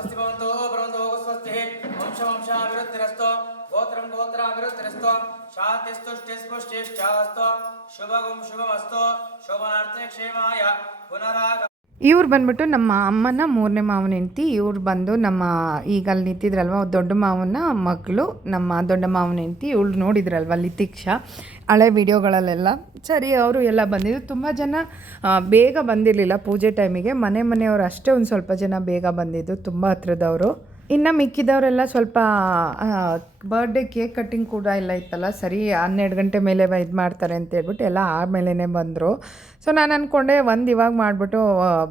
ಗೋತ್ರ ಗೋತ್ರಾಭಿವೃದ್ಧಿರಸ್ತು ಶಾಂತಿಸ್ತು ಷ್ಟಿಸ್ಪುಷ್ಟಿಶ್ಚಾಸ್ತು ಶುಭಗಂ ಶುಭಮಸ್ತು ಶೋಭನಾರ್ಥೆ ಕ್ಷೇಮಾಯ ಪುನರಾಗ ಇವ್ರು ಬಂದ್ಬಿಟ್ಟು ನಮ್ಮ ಅಮ್ಮನ ಮೂರನೇ ಮಾವನ ಹೆಂಡ್ತಿ, ಇವ್ರು ಬಂದು ನಮ್ಮ ಈಗ ಅಲ್ಲಿ ನಿಂತಿದ್ರಲ್ವ ದೊಡ್ಡ ಮಾವನ ಮಕ್ಕಳು ನಮ್ಮ ದೊಡ್ಡ ಮಾವನ ಹೆಂಡ್ತಿ, ಇವಳು ನೋಡಿದ್ರಲ್ವ ಲಿತಿಕ್ಷಾ, ಹಳೆ ವಿಡಿಯೋಗಳಲ್ಲೆಲ್ಲ. ಸರಿ, ಅವರು ಎಲ್ಲ ಬಂದಿದ್ದು ತುಂಬ ಜನ ಬೇಗ ಬಂದಿರಲಿಲ್ಲ ಪೂಜೆ ಟೈಮಿಗೆ ಮನೆ ಮನೆಯವರು ಅಷ್ಟೇ ಒಂದು ಸ್ವಲ್ಪ ಜನ ಬೇಗ ಬಂದಿದ್ದು, ತುಂಬ ಹತ್ರದವರು. ಇನ್ನು ಮಿಕ್ಕಿದವರೆಲ್ಲ ಸ್ವಲ್ಪ ಬರ್ಡೇ ಕೇಕ್ ಕಟ್ಟಿಂಗ್ ಕೂಡ ಇಲ್ಲ ಇತ್ತಲ್ಲ, ಸರಿ, ಹನ್ನೆರಡು ಗಂಟೆ ಮೇಲೆ ಇದು ಮಾಡ್ತಾರೆ ಅಂತ ಹೇಳ್ಬಿಟ್ಟು ಎಲ್ಲ ಆಮೇಲೆ ಬಂದರು. ಸೊ ನಾನು ಅಂದ್ಕೊಂಡೆ ಒಂದು ಇವಾಗ ಮಾಡಿಬಿಟ್ಟು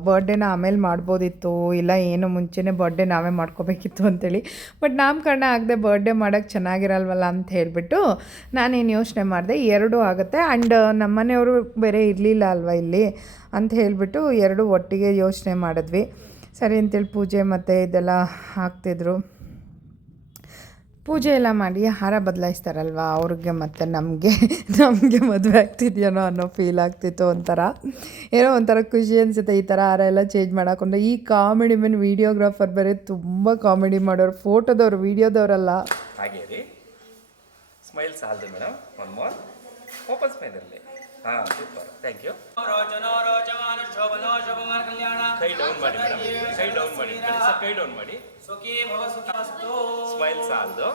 ಬರ್ಡೇನ ಆಮೇಲೆ ಮಾಡ್ಬೋದಿತ್ತು, ಇಲ್ಲ ಏನು ಮುಂಚೆನೇ ಬರ್ಡೇ ನಾವೇ ಮಾಡ್ಕೋಬೇಕಿತ್ತು ಅಂತೇಳಿ. ಬಟ್ ನಾಮಕರಣ ಆಗದೆ ಬರ್ಡೇ ಮಾಡೋಕ್ಕೆ ಚೆನ್ನಾಗಿರಲ್ವಲ್ಲ ಅಂತ ಹೇಳಿಬಿಟ್ಟು ನಾನೇನು ಯೋಚನೆ ಮಾಡಿದೆ, ಎರಡೂ ಆಗುತ್ತೆ. ಆ್ಯಂಡ್ ನಮ್ಮನೆಯವರು ಬೇರೆ ಇರಲಿಲ್ಲ ಅಲ್ವಾ ಇಲ್ಲಿ? ಅಂತ ಹೇಳಿಬಿಟ್ಟು ಎರಡು ಒಟ್ಟಿಗೆ ಯೋಚನೆ ಮಾಡಿದ್ವಿ. ಸರಿ ಅಂತೇಳಿ ಪೂಜೆ ಮತ್ತು ಇದೆಲ್ಲ ಹಾಕ್ತಿದ್ರು. ಪೂಜೆ ಎಲ್ಲ ಮಾಡಿ ಹಾರ ಬದಲಾಯಿಸ್ತಾರಲ್ವ? ಅವ್ರಿಗೆ ಮತ್ತು ನಮಗೆ ನಮಗೆ ಮದುವೆ ಆಗ್ತಿದ್ಯೇನೋ ಅನ್ನೋ ಫೀಲ್ ಆಗ್ತಿತ್ತು ಒಂಥರ. ಏನೋ ಒಂಥರ ಖುಷಿ ಅನಿಸುತ್ತೆ ಈ ಥರ ಹಾರ ಎಲ್ಲ ಚೇಂಜ್ ಮಾಡಾಕೊಂಡು ಈ ಕಾಮಿಡಿ ಮೇನ್ ವೀಡಿಯೋಗ್ರಾಫರ್ ಬೇರೆ ತುಂಬ ಕಾಮಿಡಿ ಮಾಡೋರು ಫೋಟೋದವ್ರು ವೀಡಿಯೋದವರಲ್ಲ ಹಾಗೆ ರೀ ಸ್ಮೈಲ್ ಸಾಲದು madam one more open smile ಇರಲಿ. ಹಾಂ ಸೂಪರ್ ಥ್ಯಾಂಕ್ ಯು ಕೈ ಡೌನ್ ಮಾಡಿ ಮೇಡಮ್. ಕೈ ಡೌನ್ ಮಾಡಿ. ಸರ್ ಕೈ ಡೌನ್ ಮಾಡಿ. ಸ್ಮೈಲ್ ಸಾಲದು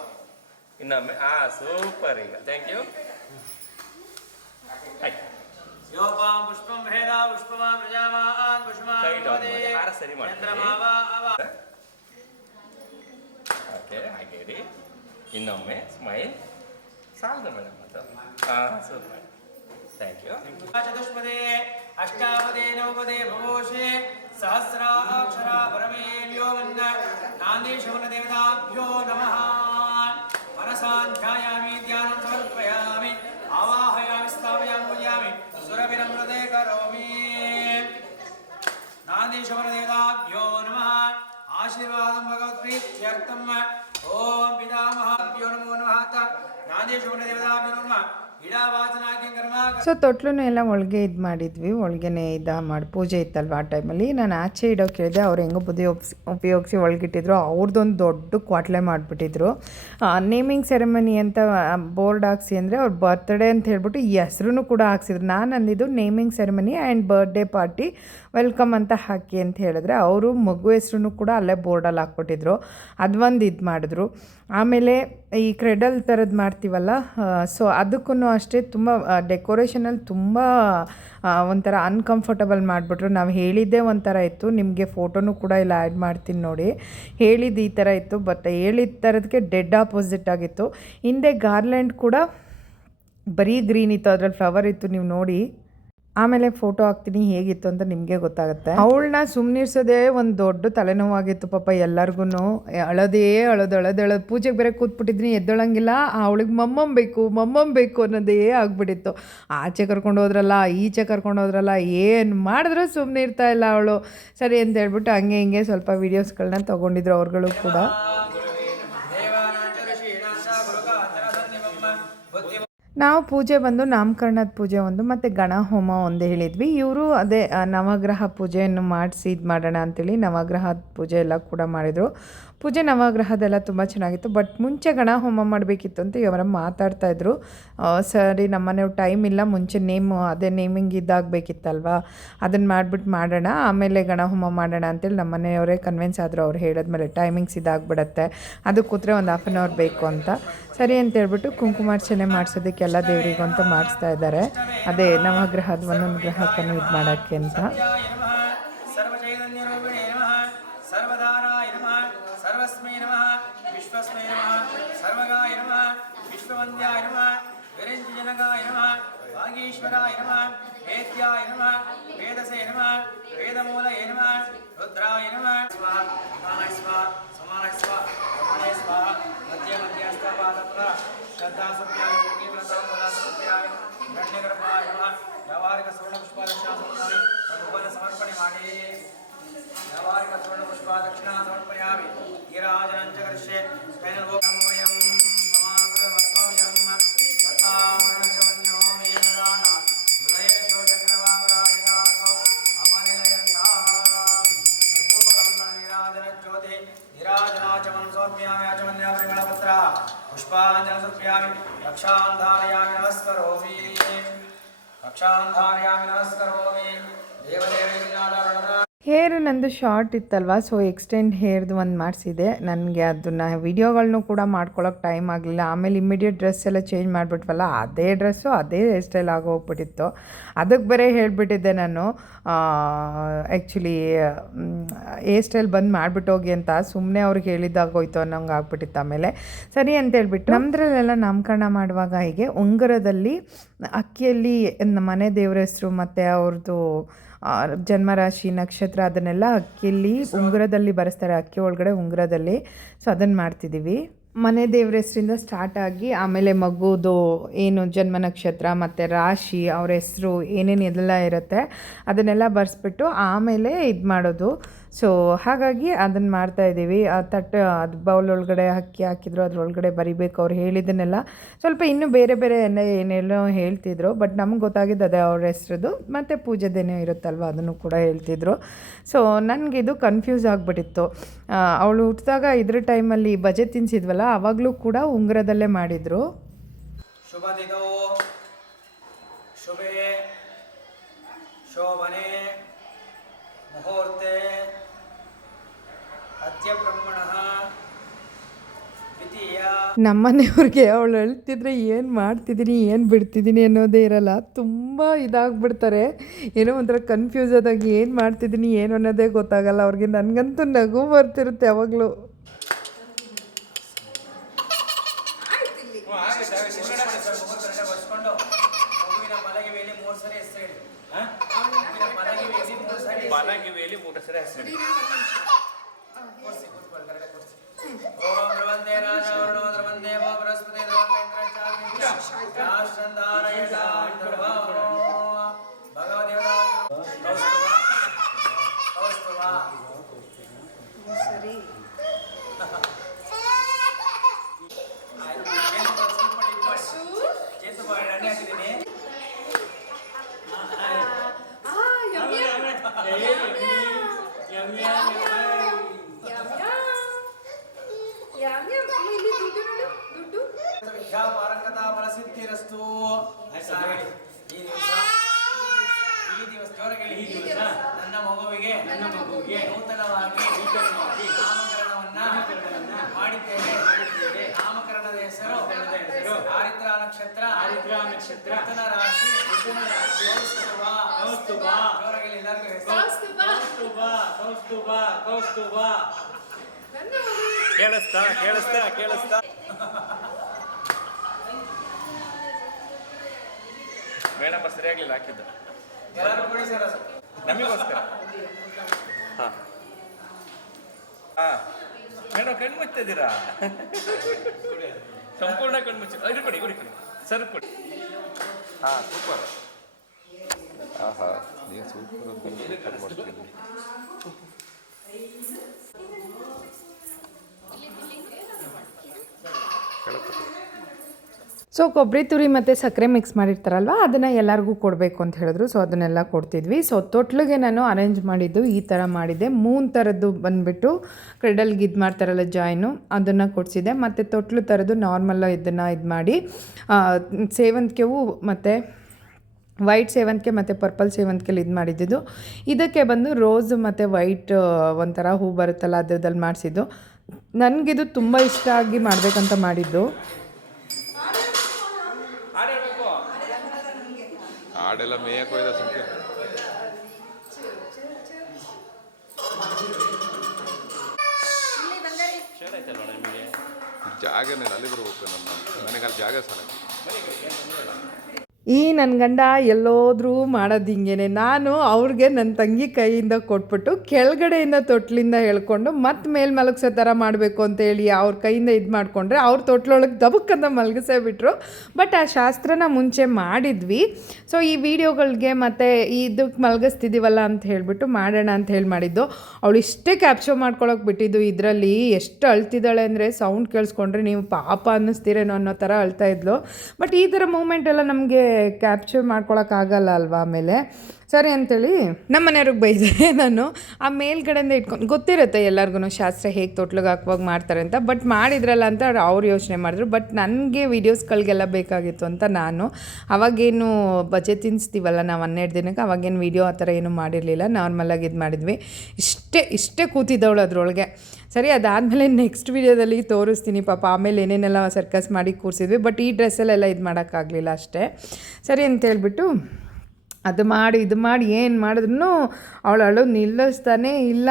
ಇನ್ನೊಮ್ಮೆ ಆ ಸೂಪರ್ ಈಗ. ಥ್ಯಾಂಕ್ ಯು ಪುಷ್ಪಂ ಭೇದ ಪುಷ್ಪಮಾ ಪ್ರಜಾವಾನ್ ಪುಷ್ಪಮಾ ಕೈ down ಮಾಡಿ, ಹಾರ ಸರಿ ಮಾಡಿ. ಓಕೆ ಹಾಗೆ ರೀ ಇನ್ನೊಮ್ಮೆ ಸ್ಮೈಲ್ ಸಾಲದು ಮೇಡಮ್ ಅದು. ಹಾಂ ಸೂಪರ್ థ్యాంక్ యూ చతుష్పదే అష్టాపదే నవపదే భవోషే సహస్రాక్షర పరమే వ్యోమన్న నాందేశవన దేవతాభ్యో నమ మనసాధ్యాయామి ధ్యానం సమర్పయామి ఆవాహయామి స్థాపయామి పూజయామి సురవిరమృతే కరోమి నాందేశవన దేవతాభ్యో నమ ఆశీర్వాదం భగవత్ప్రీత్యర్థం ఓం పితామహాభ్యో నమో నమ నాందేశవన దేవతాభ్యో నమ ఇడావా ಸೊ ತೊಟ್ಲು ಎಲ್ಲ ಒಳಗೆ ಇದು ಮಾಡಿದ್ವಿ, ಒಳಗೇನೆ ಇದು ಮಾಡಿ, ಪೂಜೆ ಇತ್ತಲ್ವ ಆ ಟೈಮಲ್ಲಿ. ನಾನು ಆಚೆ ಇಡೋಕೆ ಕೇಳಿದೆ, ಅವ್ರು ಹೆಂಗೋ ಉಪ್ಸಿ ಉಪಯೋಗಿಸಿ ಒಳಗಿಟ್ಟಿದ್ರು ಅವ್ರದ್ದೊಂದು ದೊಡ್ಡ ಕ್ವಾಟ್ಲೆ ಮಾಡಿಬಿಟ್ಟಿದ್ರು. ನೇಮಿಂಗ್ ಸೆರೆಮನಿ ಅಂತ ಬೋರ್ಡ್ ಹಾಕ್ಸಿ ಅಂದರೆ ಅವ್ರ ಬರ್ತ್ಡೇ ಅಂತ ಹೇಳ್ಬಿಟ್ಟು ಹೆಸ್ರು ಕೂಡ ಹಾಕ್ಸಿದ್ರು. ನಾನು ಅಂದಿದ್ದು naming ceremony and birthday party, welcome ಅಂತ ಹಾಕಿ ಅಂತ ಹೇಳಿದ್ರೆ ಅವರು ಮಗು ಹೆಸ್ರು ಕೂಡ ಅಲ್ಲೇ ಬೋರ್ಡಲ್ಲಿ ಹಾಕ್ಬಿಟ್ಟಿದ್ರು. ಅದೊಂದು ಇದು ಮಾಡಿದ್ರು. ಆಮೇಲೆ ಈ ಕ್ರೆಡಲ್ ಥರದ್ದು ಮಾಡ್ತೀವಲ್ಲ ಸೊ ಅದಕ್ಕೂ ಅಷ್ಟೇ ತುಂಬ ಡೆಕೋರೇಷನಲ್ಲಿ ತುಂಬ ಒಂಥರ ಅನ್ಕಂಫರ್ಟಬಲ್ ಮಾಡಿಬಿಟ್ರು. ನಾವು ಹೇಳಿದ್ದೇ ಒಂಥರ ಇತ್ತು. ನಿಮಗೆ ಫೋಟೋನು ಕೂಡ ಇಲ್ಲ ಆ್ಯಡ್ ಮಾಡ್ತೀನಿ ನೋಡಿ. ಹೇಳಿದ್ದು ಈ ಥರ ಇತ್ತು, ಬಟ್ ಹೇಳಿದ ಥರದಕ್ಕೆ ಡೆಡ್ ಆಪೋಸಿಟ್ ಆಗಿತ್ತು. ಹಿಂದೆ ಗಾರ್ಲ್ಯಾಂಡ್ ಕೂಡ ಬರೀ ಗ್ರೀನ್ ಇತ್ತು, ಅದ್ರಲ್ಲಿ ಫ್ಲವರ್ ಇತ್ತು, ನೀವು ನೋಡಿ. ಆಮೇಲೆ ಫೋಟೋ ಹಾಕ್ತೀನಿ, ಹೇಗಿತ್ತು ಅಂತ ನಿಮಗೆ ಗೊತ್ತಾಗುತ್ತೆ. ಅವಳನ್ನ ಸುಮ್ಮನಿರ್ಸೋದೇ ಒಂದು ದೊಡ್ಡ ತಲೆನೋವಾಗಿತ್ತು ಪಾಪ ಎಲ್ಲರಿಗೂ ಅಳದೇ ಅಳೋದು ಅಳದು ಅಳೋದು. ಪೂಜೆಗೆ ಬೇರೆ ಕೂತ್ಬಿಟ್ಟಿದ್ನಿ, ಎದ್ದೊಳಂಗಿಲ್ಲ. ಅವಳಿಗೆ ಮಮ್ಮಮ್ ಬೇಕು ಮಮ್ಮಮ್ ಬೇಕು ಅನ್ನೋದೇ ಆಗ್ಬಿಟ್ಟಿತ್ತು. ಆಚೆ ಕರ್ಕೊಂಡು ಹೋದ್ರಲ್ಲ, ಈಚೆ ಕರ್ಕೊಂಡು ಹೋದ್ರಲ್ಲ, ಏನು ಮಾಡಿದ್ರೂ ಸುಮ್ಮನೆ ಇರ್ತಾ ಇಲ್ಲ ಅವಳು. ಸರಿ ಅಂತ ಹೇಳ್ಬಿಟ್ಟು ಹಂಗೆ ಹಿಂಗೆ ಸ್ವಲ್ಪ ವೀಡಿಯೋಸ್ಗಳನ್ನ ತೊಗೊಂಡಿದ್ರು ಅವ್ರುಗಳು ಕೂಡ. ನಾವು ಪೂಜೆ ಬಂದು ನಾಮಕರಣದ ಪೂಜೆ ಒಂದು, ಮತ್ತು ಗಣ ಹೋಮ ಒಂದು ಹೇಳಿದ್ವಿ. ಇವರು ಅದೇ ನವಗ್ರಹ ಪೂಜೆಯನ್ನು ಮಾಡಿಸಿ, ಇದು ಮಾಡೋಣ ಅಂತೇಳಿ ನವಗ್ರಹದ ಪೂಜೆ ಎಲ್ಲ ಕೂಡ ಮಾಡಿದರು. ಪೂಜೆ ನವಗ್ರಹದೆಲ್ಲ ತುಂಬ ಚೆನ್ನಾಗಿತ್ತು. ಬಟ್ ಮುಂಚೆ ಗಣ ಹೋಮ ಮಾಡಬೇಕಿತ್ತು ಅಂತ ಇವರ ಮಾತಾಡ್ತಾ ಇದ್ರು. ಸರಿ ನಮ್ಮನೆಯವ್ರು ಟೈಮ್ ಇಲ್ಲ, ಮುಂಚೆ ನೇಮ್ ಅದೇ ನೇಮಿಂಗ್ ಇದಾಗಬೇಕಿತ್ತಲ್ವಾ? ಅದನ್ನು ಮಾಡಿಬಿಟ್ಟು ಮಾಡೋಣ, ಆಮೇಲೆ ಗಣ ಹೋಮ ಮಾಡೋಣ ಅಂತೇಳಿ ನಮ್ಮ ಮನೆಯವರೇ ಕನ್ವಿನ್ಸ್ ಆದರು. ಅವ್ರು ಹೇಳಿದ್ಮೇಲೆ ಟೈಮಿಂಗ್ಸ್ ಇದಾಗ್ಬಿಡತ್ತೆ. ಅದು ಕೂತ್ರೆ ಒಂದು ಹಾಫ್ ಆನ್ ಅವರ್ ಬೇಕು ಅಂತ. ಸರಿ ಅಂತ ಹೇಳ್ಬಿಟ್ಟು ಕುಂಕುಮಾರ್ಚನೆ ಮಾಡಿಸೋದಕ್ಕೆ ಎಲ್ಲ ದೇವರಿಗೂ ಅಂತ ಮಾಡಿಸ್ತಾ ಇದ್ದಾರೆ. ಅದೇ ನವಗ್ರಹದ ಒಂದೊಂದು ಗ್ರಹಕ್ಕನ್ನು ಇದು ಮಾಡೋಕ್ಕೆ ಅಂತ. ನಮಃ ಸ್ವಾಹ ಸಮಾಯ ಸ್ವಾಹ ಸಮಾಯ ಸ್ವಾಹ ಸಮಾಯ ಸ್ವಾಹ ಮಧ್ಯ ನಂದು ಶಾರ್ಟ್ ಇತ್ತಲ್ವ? ಸೊ ಎಕ್ಸ್ಟೆಂಡ್ ಹೇರ್ದು ಒಂದು ಮಾಡಿಸಿದೆ. ನನಗೆ ಅದನ್ನು ವಿಡಿಯೋಗಳನ್ನೂ ಕೂಡ ಮಾಡ್ಕೊಳ್ಳೋಕೆ ಟೈಮ್ ಆಗಲಿಲ್ಲ. ಆಮೇಲೆ ಇಮ್ಮಿಡಿಯೇಟ್ ಡ್ರೆಸ್ ಎಲ್ಲ ಚೇಂಜ್ ಮಾಡಿಬಿಟ್ವಲ್ಲ, ಅದೇ ಡ್ರೆಸ್ಸು ಅದೇ ಹೇರ್ ಸ್ಟೈಲ್ ಆಗೋಗ್ಬಿಟ್ಟಿತ್ತು ಅದಕ್ಕೆ ಬೇರೆ ಹೇಳಿಬಿಟ್ಟಿದ್ದೆ ನಾನು. ಆ್ಯಕ್ಚುಲಿ ಹೇರ್ ಸ್ಟೈಲ್ ಬಂದು ಮಾಡಿಬಿಟ್ಟು ಹೋಗಿ ಅಂತ ಸುಮ್ಮನೆ ಅವ್ರಿಗೆ ಹೇಳಿದ್ದಾಗೋಯ್ತು ಅನ್ನೋಂಗೆ ಆಗ್ಬಿಟ್ಟಿತ್ತು ಆಮೇಲೆ. ಸರಿ ಅಂತ ಹೇಳ್ಬಿಟ್ಟು ನಮ್ಮದ್ರಲ್ಲೆಲ್ಲ ನಾಮಕರಣ ಮಾಡುವಾಗ ಹೀಗೆ ಉಂಗುರದಲ್ಲಿ, ಅಕ್ಕಿಯಲ್ಲಿ ಮನೆ ದೇವ್ರ ಹೆಸರು ಮತ್ತು ಅವ್ರದ್ದು ಜನ್ಮರಾಶಿ ನಕ್ಷತ್ರ ಅದನ್ನೆಲ್ಲ ಅಕ್ಕಿಯಲ್ಲಿ ಉಂಗುರದಲ್ಲಿ ಬರೆಸ್ತಾರೆ, ಅಕ್ಕಿ ಒಳಗಡೆ ಉಂಗುರದಲ್ಲಿ. ಸೊ ಅದನ್ನು ಮಾಡ್ತಿದ್ದೀವಿ ಮನೆ ದೇವ್ರ ಹೆಸರಿಂದ ಸ್ಟಾರ್ಟ್ ಆಗಿ ಆಮೇಲೆ ಮಗುದು, ಏನು ಜನ್ಮ ನಕ್ಷತ್ರ, ಮತ್ತು ರಾಶಿ, ಅವ್ರ ಹೆಸರು, ಏನೇನು ಎಲ್ಲ ಇರುತ್ತೆ, ಅದನ್ನೆಲ್ಲ ಬರೆಸ್ಬಿಟ್ಟು ಆಮೇಲೆ ಇದು ಮಾಡೋದು ಸೊ ಹಾಗಾಗಿ ಅದನ್ನು ಮಾಡ್ತಾ ಇದ್ದೀವಿ. ಆ ತಟ್ಟೆ ಅದು ಬೌಲ್ ಒಳಗಡೆ ಅಕ್ಕಿ ಹಾಕಿದ್ರು, ಅದ್ರೊಳಗಡೆ ಬರಿಬೇಕು ಅವ್ರು ಹೇಳಿದ್ದನ್ನೆಲ್ಲ. ಸ್ವಲ್ಪ ಇನ್ನೂ ಬೇರೆ ಬೇರೆ ಏನೇ ಏನೆಲ್ಲೋ ಹೇಳ್ತಿದ್ರು ಬಟ್ ನಮ್ಗೆ ಗೊತ್ತಾಗಿದ್ದು ಅದೇ ಅವ್ರ ಹೆಸ್ರದ್ದು. ಮತ್ತು ಪೂಜೆದೇನೋ ಇರುತ್ತಲ್ವ, ಅದನ್ನು ಕೂಡ ಹೇಳ್ತಿದ್ರು. ಸೊ ನನಗಿದು ಕನ್ಫ್ಯೂಸ್ ಆಗಿಬಿಟ್ಟಿತ್ತು. ಅವಳು ಹುಟ್ಟಿದಾಗ ಇದ್ರ ಟೈಮಲ್ಲಿ ಬಜೆ ತಿನ್ಸಿದ್ವಲ್ಲ ಆವಾಗಲೂ ಕೂಡ ಉಂಗುರದಲ್ಲೇ ಮಾಡಿದರು. ಶುಭೆ. ಶೋಭನೆ. ಮುಹೂರ್ತೆ. ನಮ್ಮನೆಯವ್ರಿಗೆ ಅವಳು ಅಳ್ತಿದ್ರೆ ಏನು ಮಾಡ್ತಿದ್ದೀನಿ ಏನು ಬಿಡ್ತಿದ್ದೀನಿ ಅನ್ನೋದೇ ಇರಲ್ಲ. ತುಂಬ ಇದಾಗ್ಬಿಡ್ತಾರೆ. ಏನೋ ಒಂಥರ ಕನ್ಫ್ಯೂಸ್ ಆದಾಗ ಏನು ಮಾಡ್ತಿದ್ದೀನಿ ಏನು ಅನ್ನೋದೇ ಗೊತ್ತಾಗಲ್ಲ. ಅವ್ರಿಗೆ ನನಗಂತೂ ನಗು ಬರ್ತಿರುತ್ತೆ ಯಾವಾಗಲೂ. ಮೂರು ಸರಿ ಹೆಸರು ಹೇಳಿ ಹ? ಮಗುವಿನ ಮಲಗಿವೆಯಲ್ಲಿ ಮೂರು ಸರಿ ಹೆಸರು ಬಾಲಾಗಿ ವೇಲಿ ಮೂಟ ಫಲಸಿದ್ಧಿರಸ್ತು. ಈ ದಿವಸ ಈ ದಿವಸ ಈ ದಿವಸ ನನ್ನ ಮಗುವಿಗೆ ನನ್ನ ಮಗುವಿಗೆ ನೂತನವಾಗಿ ನೂತನವಾಗಿ ನಾಮಕರಣವನ್ನ ಮಾಡಿದ್ದೇನೆ ಮಾಡಿದ್ದೇವೆ. ನಾಮಕರಣದ ಹೆಸರು ಹೆಸರು ಆರಿದ್ರ ನಕ್ಷತ್ರ. ಆರಿದ್ರ ನಕ್ಷತ್ರ. ನೂತನ ರಾಶಿ. ಮಿಥುನ ರಾಶಿ. ಕೌಸ್ತುಭ. ಎಲ್ಲರಿಗೂ ಕೌಸ್ತುಭ. ಕೌಸ್ತುಭ. ಕೌಸ್ತುಭ. ಕೇಳಿಸ್ತಾ ಕೇಳಿಸ್ತಾ ಕೇಳಿಸ್ತಾ. ಮೇಡಮ್ ಸರಿಯಾಗ್ಲಿಲ್ಲ ಹಾಕಿದ್ದು. ನಮಗೋಸ್ಕರ. ಹಾಂ. ಹಾಂ. ಮೇಡಮ್ ಕಣ್ಣು ಮುಚ್ತಿದ್ದೀರಾ ಸಂಪೂರ್ಣ ಕಣ್ಣು ಮುಚ್ಚಿ ಇದು ಕೊಡಿ ಕೊಡಿ ಕೊಡಿ. ಸರ್ ಕೊಡಿ. ಹಾಂ ಸೂಪರ್. ಆಹಾ ನೀವು ಸೂಪರ್. ಕಟ್ ಮಾಡ್ತೀನಿ ಸೊ ಕೊಬ್ಬರಿ ತುರಿ ಮತ್ತು ಸಕ್ಕರೆ ಮಿಕ್ಸ್ ಮಾಡಿರ್ತಾರಲ್ವ? ಅದನ್ನು ಎಲ್ಲರಿಗೂ ಕೊಡಬೇಕು ಅಂತ ಹೇಳಿದ್ರು. ಸೊ ಅದನ್ನೆಲ್ಲ ಕೊಡ್ತಿದ್ವಿ. ಸೊ ತೊಟ್ಲಿಗೆ ನಾನು ಅರೇಂಜ್ ಮಾಡಿದ್ದು ಈ ಥರ ಮಾಡಿದ್ದೆ. ಮೂನ್ ಥರದ್ದು ಬಂದುಬಿಟ್ಟು ಕ್ರೆಡಲ್ಗೆ ಇದು ಮಾಡ್ತಾರಲ್ಲ ಜಾಯ್ನು ಅದನ್ನು ಕೊಡಿಸಿದೆ ಮತ್ತು ತೊಟ್ಲು ಥರದ್ದು ನಾರ್ಮಲ್ ಇದನ್ನು ಇದು ಮಾಡಿ ಸೇವಂತಿಗೆ ಸೇವಂತಿಗೆವು ಮತ್ತು ವೈಟ್ ಸೇವಂತಿಗೆ ಮತ್ತು ಪರ್ಪಲ್ ಸೇವಂತಿಗೆಲಿ ಇದು ಮಾಡಿದ್ದು ಇದಕ್ಕೆ ಬಂದು ರೋಸ್ ಮತ್ತು ವೈಟ್ ಒಂಥರ ಹೂ ಬರುತ್ತಲ್ಲ ಅದರದಲ್ಲಿ ಮಾಡಿಸಿದ್ದು. ನನಗಿದು ತುಂಬ ಇಷ್ಟ ಆಗಿ ಮಾಡಬೇಕಂತ ಮಾಡಿದ್ದು. ಆಡೆಲ್ಲ ಮೇಯಕ್ಕೆ ಹೋಯ್ದ ಸುಮ್ಮನೆ ಜಾಗನೇ ಅಲ್ಲಿ ಬರ್ಬೇಕು ನಮ್ಮ ನನಗೆ ಅಲ್ಲಿ ಜಾಗ ಸಾಲ ಈ ನನ್ನ ಗಂಡ ಎಲ್ಲೋದ್ರೂ ಮಾಡೋದು ಹಿಂಗೇನೆ. ನಾನು ಅವ್ರಿಗೆ ನನ್ನ ತಂಗಿ ಕೈಯಿಂದ ಕೊಟ್ಬಿಟ್ಟು ಕೆಳಗಡೆಯಿಂದ ತೊಟ್ಲಿಂದ ಹೇಳ್ಕೊಂಡು ಮತ್ತೆ ಮೇಲೆ ಮಲಗಿಸೋ ಥರ ಮಾಡಬೇಕು ಅಂತೇಳಿ ಅವ್ರ ಕೈಯಿಂದ ಇದು ಮಾಡಿಕೊಂಡ್ರೆ ಅವ್ರ ತೊಟ್ಲೊಳಗೆ ದಬಕ್ಕಂತ ಮಲಗಿಸೇ ಬಿಟ್ರು. ಬಟ್ ಆ ಶಾಸ್ತ್ರನ ಮುಂಚೆ ಮಾಡಿದ್ವಿ. ಸೊ ಈ ವಿಡಿಯೋಗಳಿಗೆ ಮತ್ತು ಇದಕ್ಕೆ ಮಲಗಿಸ್ತಿದ್ದೀವಲ್ಲ ಅಂತ ಹೇಳಿಬಿಟ್ಟು ಮಾಡೋಣ ಅಂತ ಹೇಳಿ ಮಾಡಿದ್ದು. ಅವಳು ಇಷ್ಟೇ ಕ್ಯಾಪ್ಚರ್ ಮಾಡ್ಕೊಳಕ್ಕೆ ಬಿಟ್ಟಿದ್ದು ಇದರಲ್ಲಿ. ಎಷ್ಟು ಅಳ್ತಿದ್ದಾಳೆ ಅಂದರೆ ಸೌಂಡ್ ಕೇಳಿಸ್ಕೊಂಡ್ರೆ ನೀವು ಪಾಪ ಅನ್ನಿಸ್ತೀರೇನೋ ಅನ್ನೋ ಥರ ಅಳ್ತಾ ಇದ್ಲು. ಬಟ್ ಈ ಥರ ಮೂಮೆಂಟ್ ಎಲ್ಲ ನಮಗೆ ಕ್ಯಾಪ್ಚರ್ ಮಾಡ್ಕೊಳಕ್ಕಾಗಲ್ಲ ಅಲ್ವಾ ಆಮೇಲೆ? ಸರಿ ಅಂತೇಳಿ ನಮ್ಮ ಮನೆಯವ್ರಿಗೆ ಬೈದೆ ನಾನು. ಆ ಮೇಲ್ಗಡೆಯಿಂದ ಇಟ್ಕೊಂಡು, ಗೊತ್ತಿರುತ್ತೆ ಎಲ್ಲರಿಗೂ ಶಾಸ್ತ್ರ ಹೇಗೆ ತೊಟ್ಲಿಗೆ ಹಾಕುವಾಗ ಮಾಡ್ತಾರೆ ಅಂತ ಬಟ್ ಮಾಡಿದ್ರಲ್ಲ ಅಂತ ಅವ್ರು ಯೋಚನೆ ಮಾಡಿದ್ರು. ಬಟ್ ನನಗೆ ವೀಡಿಯೋಸ್ಗಳಿಗೆಲ್ಲ ಬೇಕಾಗಿತ್ತು ಅಂತ ನಾನು. ಅವಾಗೇನು ಬಜೆ ತಿನ್ನಿಸ್ತೀವಲ್ಲ ನಾವು ಹನ್ನೆರಡು ದಿನಕ್ಕೆ, ಅವಾಗೇನು ವೀಡಿಯೋ ಆ ಥರ ಏನೂ ಮಾಡಿರಲಿಲ್ಲ. ನಾರ್ಮಲಾಗಿ ಇದು ಮಾಡಿದ್ವಿ. ಇಷ್ಟೇ ಇಷ್ಟೇ ಕೂತಿದ್ದವಳು ಅದರೊಳಗೆ. ಸರಿ, ಅದಾದಮೇಲೆ ನೆಕ್ಸ್ಟ್ ವೀಡಿಯೋದಲ್ಲಿ ತೋರಿಸ್ತೀನಿ. ಪಾಪ ಆಮೇಲೆ ಏನೇನೆಲ್ಲ ಸರ್ಕಸ್ ಮಾಡಿ ಕೂರಿಸಿದ್ವಿ. ಬಟ್ ಈ ಡ್ರೆಸ್ಸಲ್ಲೆಲ್ಲ ಇದು ಮಾಡೋಕ್ಕಾಗಲಿಲ್ಲ ಅಷ್ಟೇ. ಸರಿ ಅಂತ ಹೇಳ್ಬಿಟ್ಟು ಅದು ಮಾಡಿ, ಇದು ಮಾಡಿ ಏನು ಮಾಡಿದ್ರು ಅವಳು ಅಳು ನಿಲ್ಲಿಸ್ತಾನೇ ಇಲ್ಲ.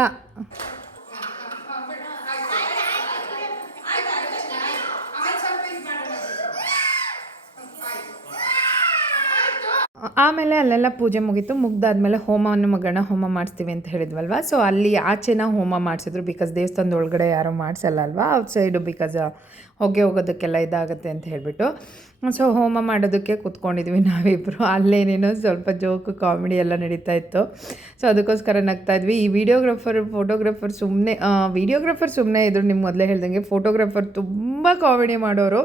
ಆಮೇಲೆ ಅಲ್ಲೆಲ್ಲ ಪೂಜೆ ಮುಗೀತು. ಮುಗ್ದಾದ್ಮೇಲೆ ಹೋಮವನ್ನು ಮಗಣ ಹೋಮ ಮಾಡಿಸ್ತೀವಿ ಅಂತ ಹೇಳಿದ್ವಲ್ವ? ಸೊ ಅಲ್ಲಿ ಆಚೆನ ಹೋಮ ಮಾಡಿಸಿದ್ರು ಬಿಕಾಸ್ ದೇವಸ್ಥಾನದ ಒಳಗಡೆ ಯಾರೂ ಮಾಡಿಸಲ್ಲ ಅಲ್ವಾ ಔಟ್ ಸೈಡು ಬಿಕಾಸ್ ಹೊಗೆ ಹೋಗೋದಕ್ಕೆಲ್ಲ ಇದಾಗುತ್ತೆ ಅಂತ ಹೇಳಿಬಿಟ್ಟು. ಸೊ ಹೋಮ ಮಾಡೋದಕ್ಕೆ ಕೂತ್ಕೊಂಡಿದ್ವಿ ನಾವಿಬ್ಬರು ಅಲ್ಲೇನೇನೋ ಸ್ವಲ್ಪ ಜೋಕು, ಕಾಮಿಡಿ ಎಲ್ಲ ನಡೀತಾ ಇತ್ತು. ಸೊ ಅದಕ್ಕೋಸ್ಕರ ನಗ್ತಾ ಇದ್ವಿ. ಈ ವಿಡಿಯೋಗ್ರಾಫರ್ ಫೋಟೋಗ್ರಾಫರ್ ಸುಮ್ಮನೆ ವಿಡಿಯೋಗ್ರಾಫರ್ ಸುಮ್ಮನೆ ಇದ್ರು. ನಿಮ್ಮ ಮೊದಲೇ ಹೇಳ್ದಂಗೆ ಫೋಟೋಗ್ರಾಫರ್ ತುಂಬ ಕಾಮಿಡಿ ಮಾಡೋರು.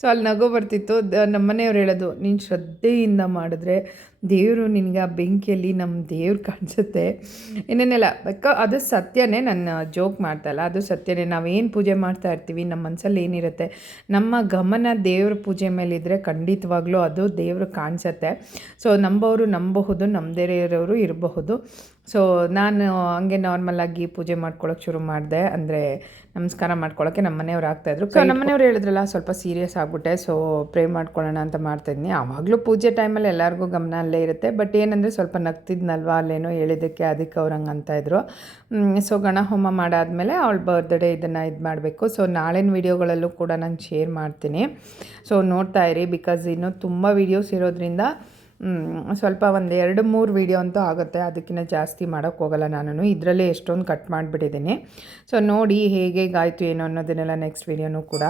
ಸೊ ಅಲ್ಲಿ ನಗು ಬರ್ತಿತ್ತು. ನಮ್ಮ ಮನೆಯವ್ರು ಹೇಳೋದು ನೀನು ಶ್ರದ್ಧೆಯಿಂದ ಮಾಡಿದ್ರೆ ದೇವರು ನಿನಗೆ ಆ ಬೆಂಕಿಯಲ್ಲಿ ನಮ್ಮ ದೇವ್ರು ಕಾಣಿಸುತ್ತೆ. ಇನ್ನೇನೆಲ್ಲ ಬೇಕ ಅದು ಸತ್ಯನೇ ನನ್ನ ಜೋಕ್ ಮಾಡ್ತಾಯಿಲ್ಲ ಅದು ಸತ್ಯನೇ ನಾವೇನು ಪೂಜೆ ಮಾಡ್ತಾ ಇರ್ತೀವಿ ನಮ್ಮ ಮನಸ್ಸಲ್ಲಿ ಏನಿರುತ್ತೆ ನಮ್ಮ ಗಮನ ದೇವ್ರ ಪೂಜೆ ಮೇಲಿದ್ದರೆ ಖಂಡಿತವಾಗ್ಲೂ ಅದು ದೇವರು ಕಾಣಿಸುತ್ತೆ. ಸೊ ನಂಬೋರು ನಂಬಬಹುದು ನಂಬದೇ ಇರೋರು ಇರಬಹುದು. ಸೊ ನಾನು ಹಂಗೆ ನಾರ್ಮಲಾಗಿ ಪೂಜೆ ಮಾಡ್ಕೊಳ್ಳೋಕೆ ಶುರು ಮಾಡಿದೆ. ಅಂದರೆ ನಮಸ್ಕಾರ ಮಾಡ್ಕೊಳ್ಳೋಕ್ಕೆ ನಮ್ಮ ಮನೆಯವ್ರು ಆಗ್ತಾಯಿದ್ರು ಸೊ ನಮ್ಮ ಮನೆಯವ್ರು ಹೇಳಿದ್ರಲ್ಲ ಸ್ವಲ್ಪ ಸೀರಿಯಸ್ ಆಗಿಬಿಟ್ಟೆ. ಸೊ ಪ್ರೇ ಮಾಡ್ಕೊಳ್ಳೋಣ ಅಂತ ಮಾಡ್ತಾಯಿದ್ನಿ ಆವಾಗಲೂ ಪೂಜೆ ಟೈಮಲ್ಲಿ ಎಲ್ಲರಿಗೂ ಗಮನ ಅಲ್ಲೇ ಇರುತ್ತೆ. ಬಟ್ ಏನಂದರೆ ಸ್ವಲ್ಪ ನಗ್ತಿದ್ನಲ್ವಾ ಅಲ್ಲೇನೋ ಹೇಳಿದ್ದಕ್ಕೆ ಅದಕ್ಕೆ ಅವ್ರು ಹಂಗೆ ಇದ್ರು. ಸೊ ಗಣ ಹೋಮ ಮಾಡಾದಮೇಲೆ ಅವಳ ಬರ್ತ್ಡೇ ಇದನ್ನು ಇದು ಮಾಡಬೇಕು. ಸೊ ನಾಳಿನ ವೀಡಿಯೋಗಳಲ್ಲೂ ಕೂಡ ನಾನು ಶೇರ್ ಮಾಡ್ತೀನಿ. ಸೊ ನೋಡ್ತಾ ಇರಿ ಬಿಕಾಸ್ ಇನ್ನೂ ತುಂಬ ವೀಡಿಯೋಸ್ ಇರೋದ್ರಿಂದ ಸ್ವಲ್ಪ ಒಂದು ಎರಡು ಮೂರು ವೀಡಿಯೋ ಅಂತೂ ಆಗುತ್ತೆ. ಅದಕ್ಕಿಂತ ಜಾಸ್ತಿ ಮಾಡೋಕ್ಕೆ ಹೋಗಲ್ಲ ನಾನು ಇದರಲ್ಲೇ ಎಷ್ಟೊಂದು ಕಟ್ ಮಾಡಿಬಿಟ್ಟಿದ್ದೀನಿ. ಸೊ ನೋಡಿ ಹೇಗೆ ಹೇಗಾಯಿತು ಏನು ಅನ್ನೋದನ್ನೆಲ್ಲ ನೆಕ್ಸ್ಟ್ ವೀಡಿಯೋನೂ ಕೂಡ.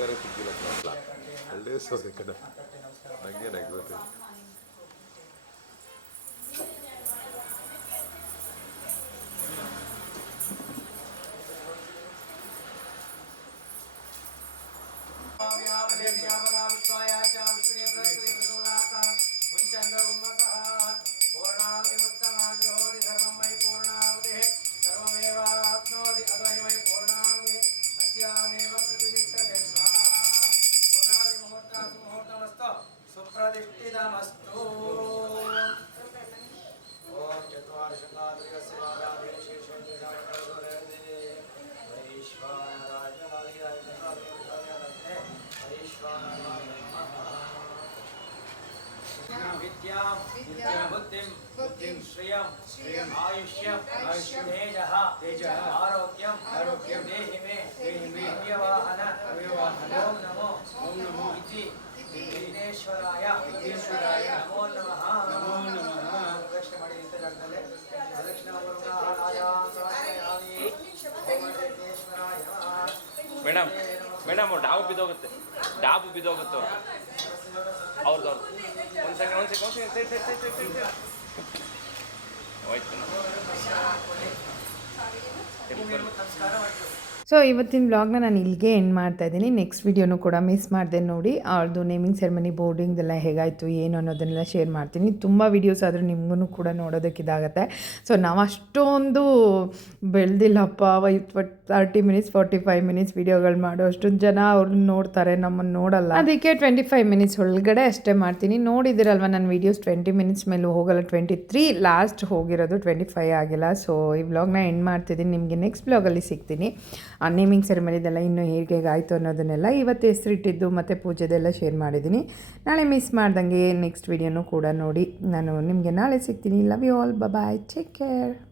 నమస్కారం పిగ్గిలక్క వెళ్ళేస్తుంది ఇక్కడ. నంగే నగ్గుతుంది విద్యాం బుద్ధిం బుద్ధిం శ్రియం శ్రియం ఆయుష్యం ఆయుష్యం తేజః తేజః ఆరోగ్యం ఆరోగ్యం దేహి మే దేహి మే అవ్యవాహన అవ్యవాహన ఓం నమో ఓం నమో ಮೇಡಮ್, ಅವ್ರು ಡಾಬು ಬಿದ್ದೋಗುತ್ತೆ. ಡಾಬು ಬಿದ್ದೋಗುತ್ತೆ ಅವ್ರದ್ದು ಅವ್ರದ್ದು ಒಂದು ಸೆಕೆಂಡ್ ಒಂದು second second side side side side ಹೋಯ್ತು ನಮಸ್ಕಾರ ಮಾಡಿದ್ರು ಸೊ ಇವತ್ತಿನ ಬ್ಲಾಗ್ನ ನಾನು ಇಲ್ಲಿಗೆ ಎಂಡ್ ಮಾಡ್ತಾ ಇದ್ದೀನಿ. ನೆಕ್ಸ್ಟ್ ವೀಡಿಯೋನು ಕೂಡ ಮಿಸ್ ಮಾಡಿದೆ ನೋಡಿ. ಅವ್ರದ್ದು ನೇಮಿಂಗ್ ಸೆರೆಮನಿ ಬೋರ್ಡಿಂಗ್ದೆಲ್ಲ ಹೇಗಾಯಿತು, ಏನು ಅನ್ನೋದನ್ನೆಲ್ಲ ಶೇರ್ ಮಾಡ್ತೀನಿ. ತುಂಬ ವೀಡಿಯೋಸ್ ಆದರೂ ನಿಮಗೂ ಕೂಡ ನೋಡೋದಕ್ಕೆ ಇದಾಗುತ್ತೆ. ಸೊ ನಾವು ಅಷ್ಟೊಂದು ಬೆಳೆದಿಲ್ಲಪ್ಪ. ಇಪ್ಪತ್ತು thirty minutes forty five minutes ವೀಡಿಯೋಗಳು ಮಾಡೋ ಅಷ್ಟೊಂದು ಜನ ಅವ್ರನ್ನ ನೋಡ್ತಾರೆ ನಮ್ಮನ್ನು ನೋಡಲ್ಲ. ಅದಕ್ಕೆ ಟ್ವೆಂಟಿ ಫೈವ್ ಮಿನಿಟ್ಸ್ ಒಳಗಡೆ ಅಷ್ಟೇ ಮಾಡ್ತೀನಿ. ನೋಡಿದಿರಲ್ವ ನನ್ನ ವೀಡಿಯೋಸ್ ಟ್ವೆಂಟಿ ಮಿನಿಟ್ಸ್ ಮೇಲೂ ಹೋಗಲ್ಲ. ಟ್ವೆಂಟಿ ತ್ರೀ ಲಾಸ್ಟ್ ಹೋಗಿರೋದು. ಟ್ವೆಂಟಿ ಫೈವ್ ಆಗಿಲ್ಲ. ಸೊ ಈ ವ್ಲಾಗ್ನ ಎಂಡ್ ಮಾಡ್ತಿದ್ದೀನಿ. ನಿಮಗೆ ನೆಕ್ಸ್ಟ್ ಬ್ಲಾಗಲ್ಲಿ ಸಿಗ್ತೀನಿ. ಆ ನೇಮಿಂಗ್ ಸೆರೆಮನಿದೆಲ್ಲ ಇನ್ನೂ ಹೇಗೆ ಆಯಿತು ಅನ್ನೋದನ್ನೆಲ್ಲ ಇವತ್ತು ಹೆಸರಿಟ್ಟಿದ್ದು ಮತ್ತು ಪೂಜೆದೆಲ್ಲ ಶೇರ್ ಮಾಡಿದ್ದೀನಿ. ನಾಳೆ ಮಿಸ್ ಮಾಡ್ದಂಗೆ ನೆಕ್ಸ್ಟ್ ವೀಡಿಯೋನೂ ಕೂಡ ನೋಡಿ. ನಾನು ನಿಮಗೆ ನಾಳೆ ಸಿಗ್ತೀನಿ. Love you all bye take care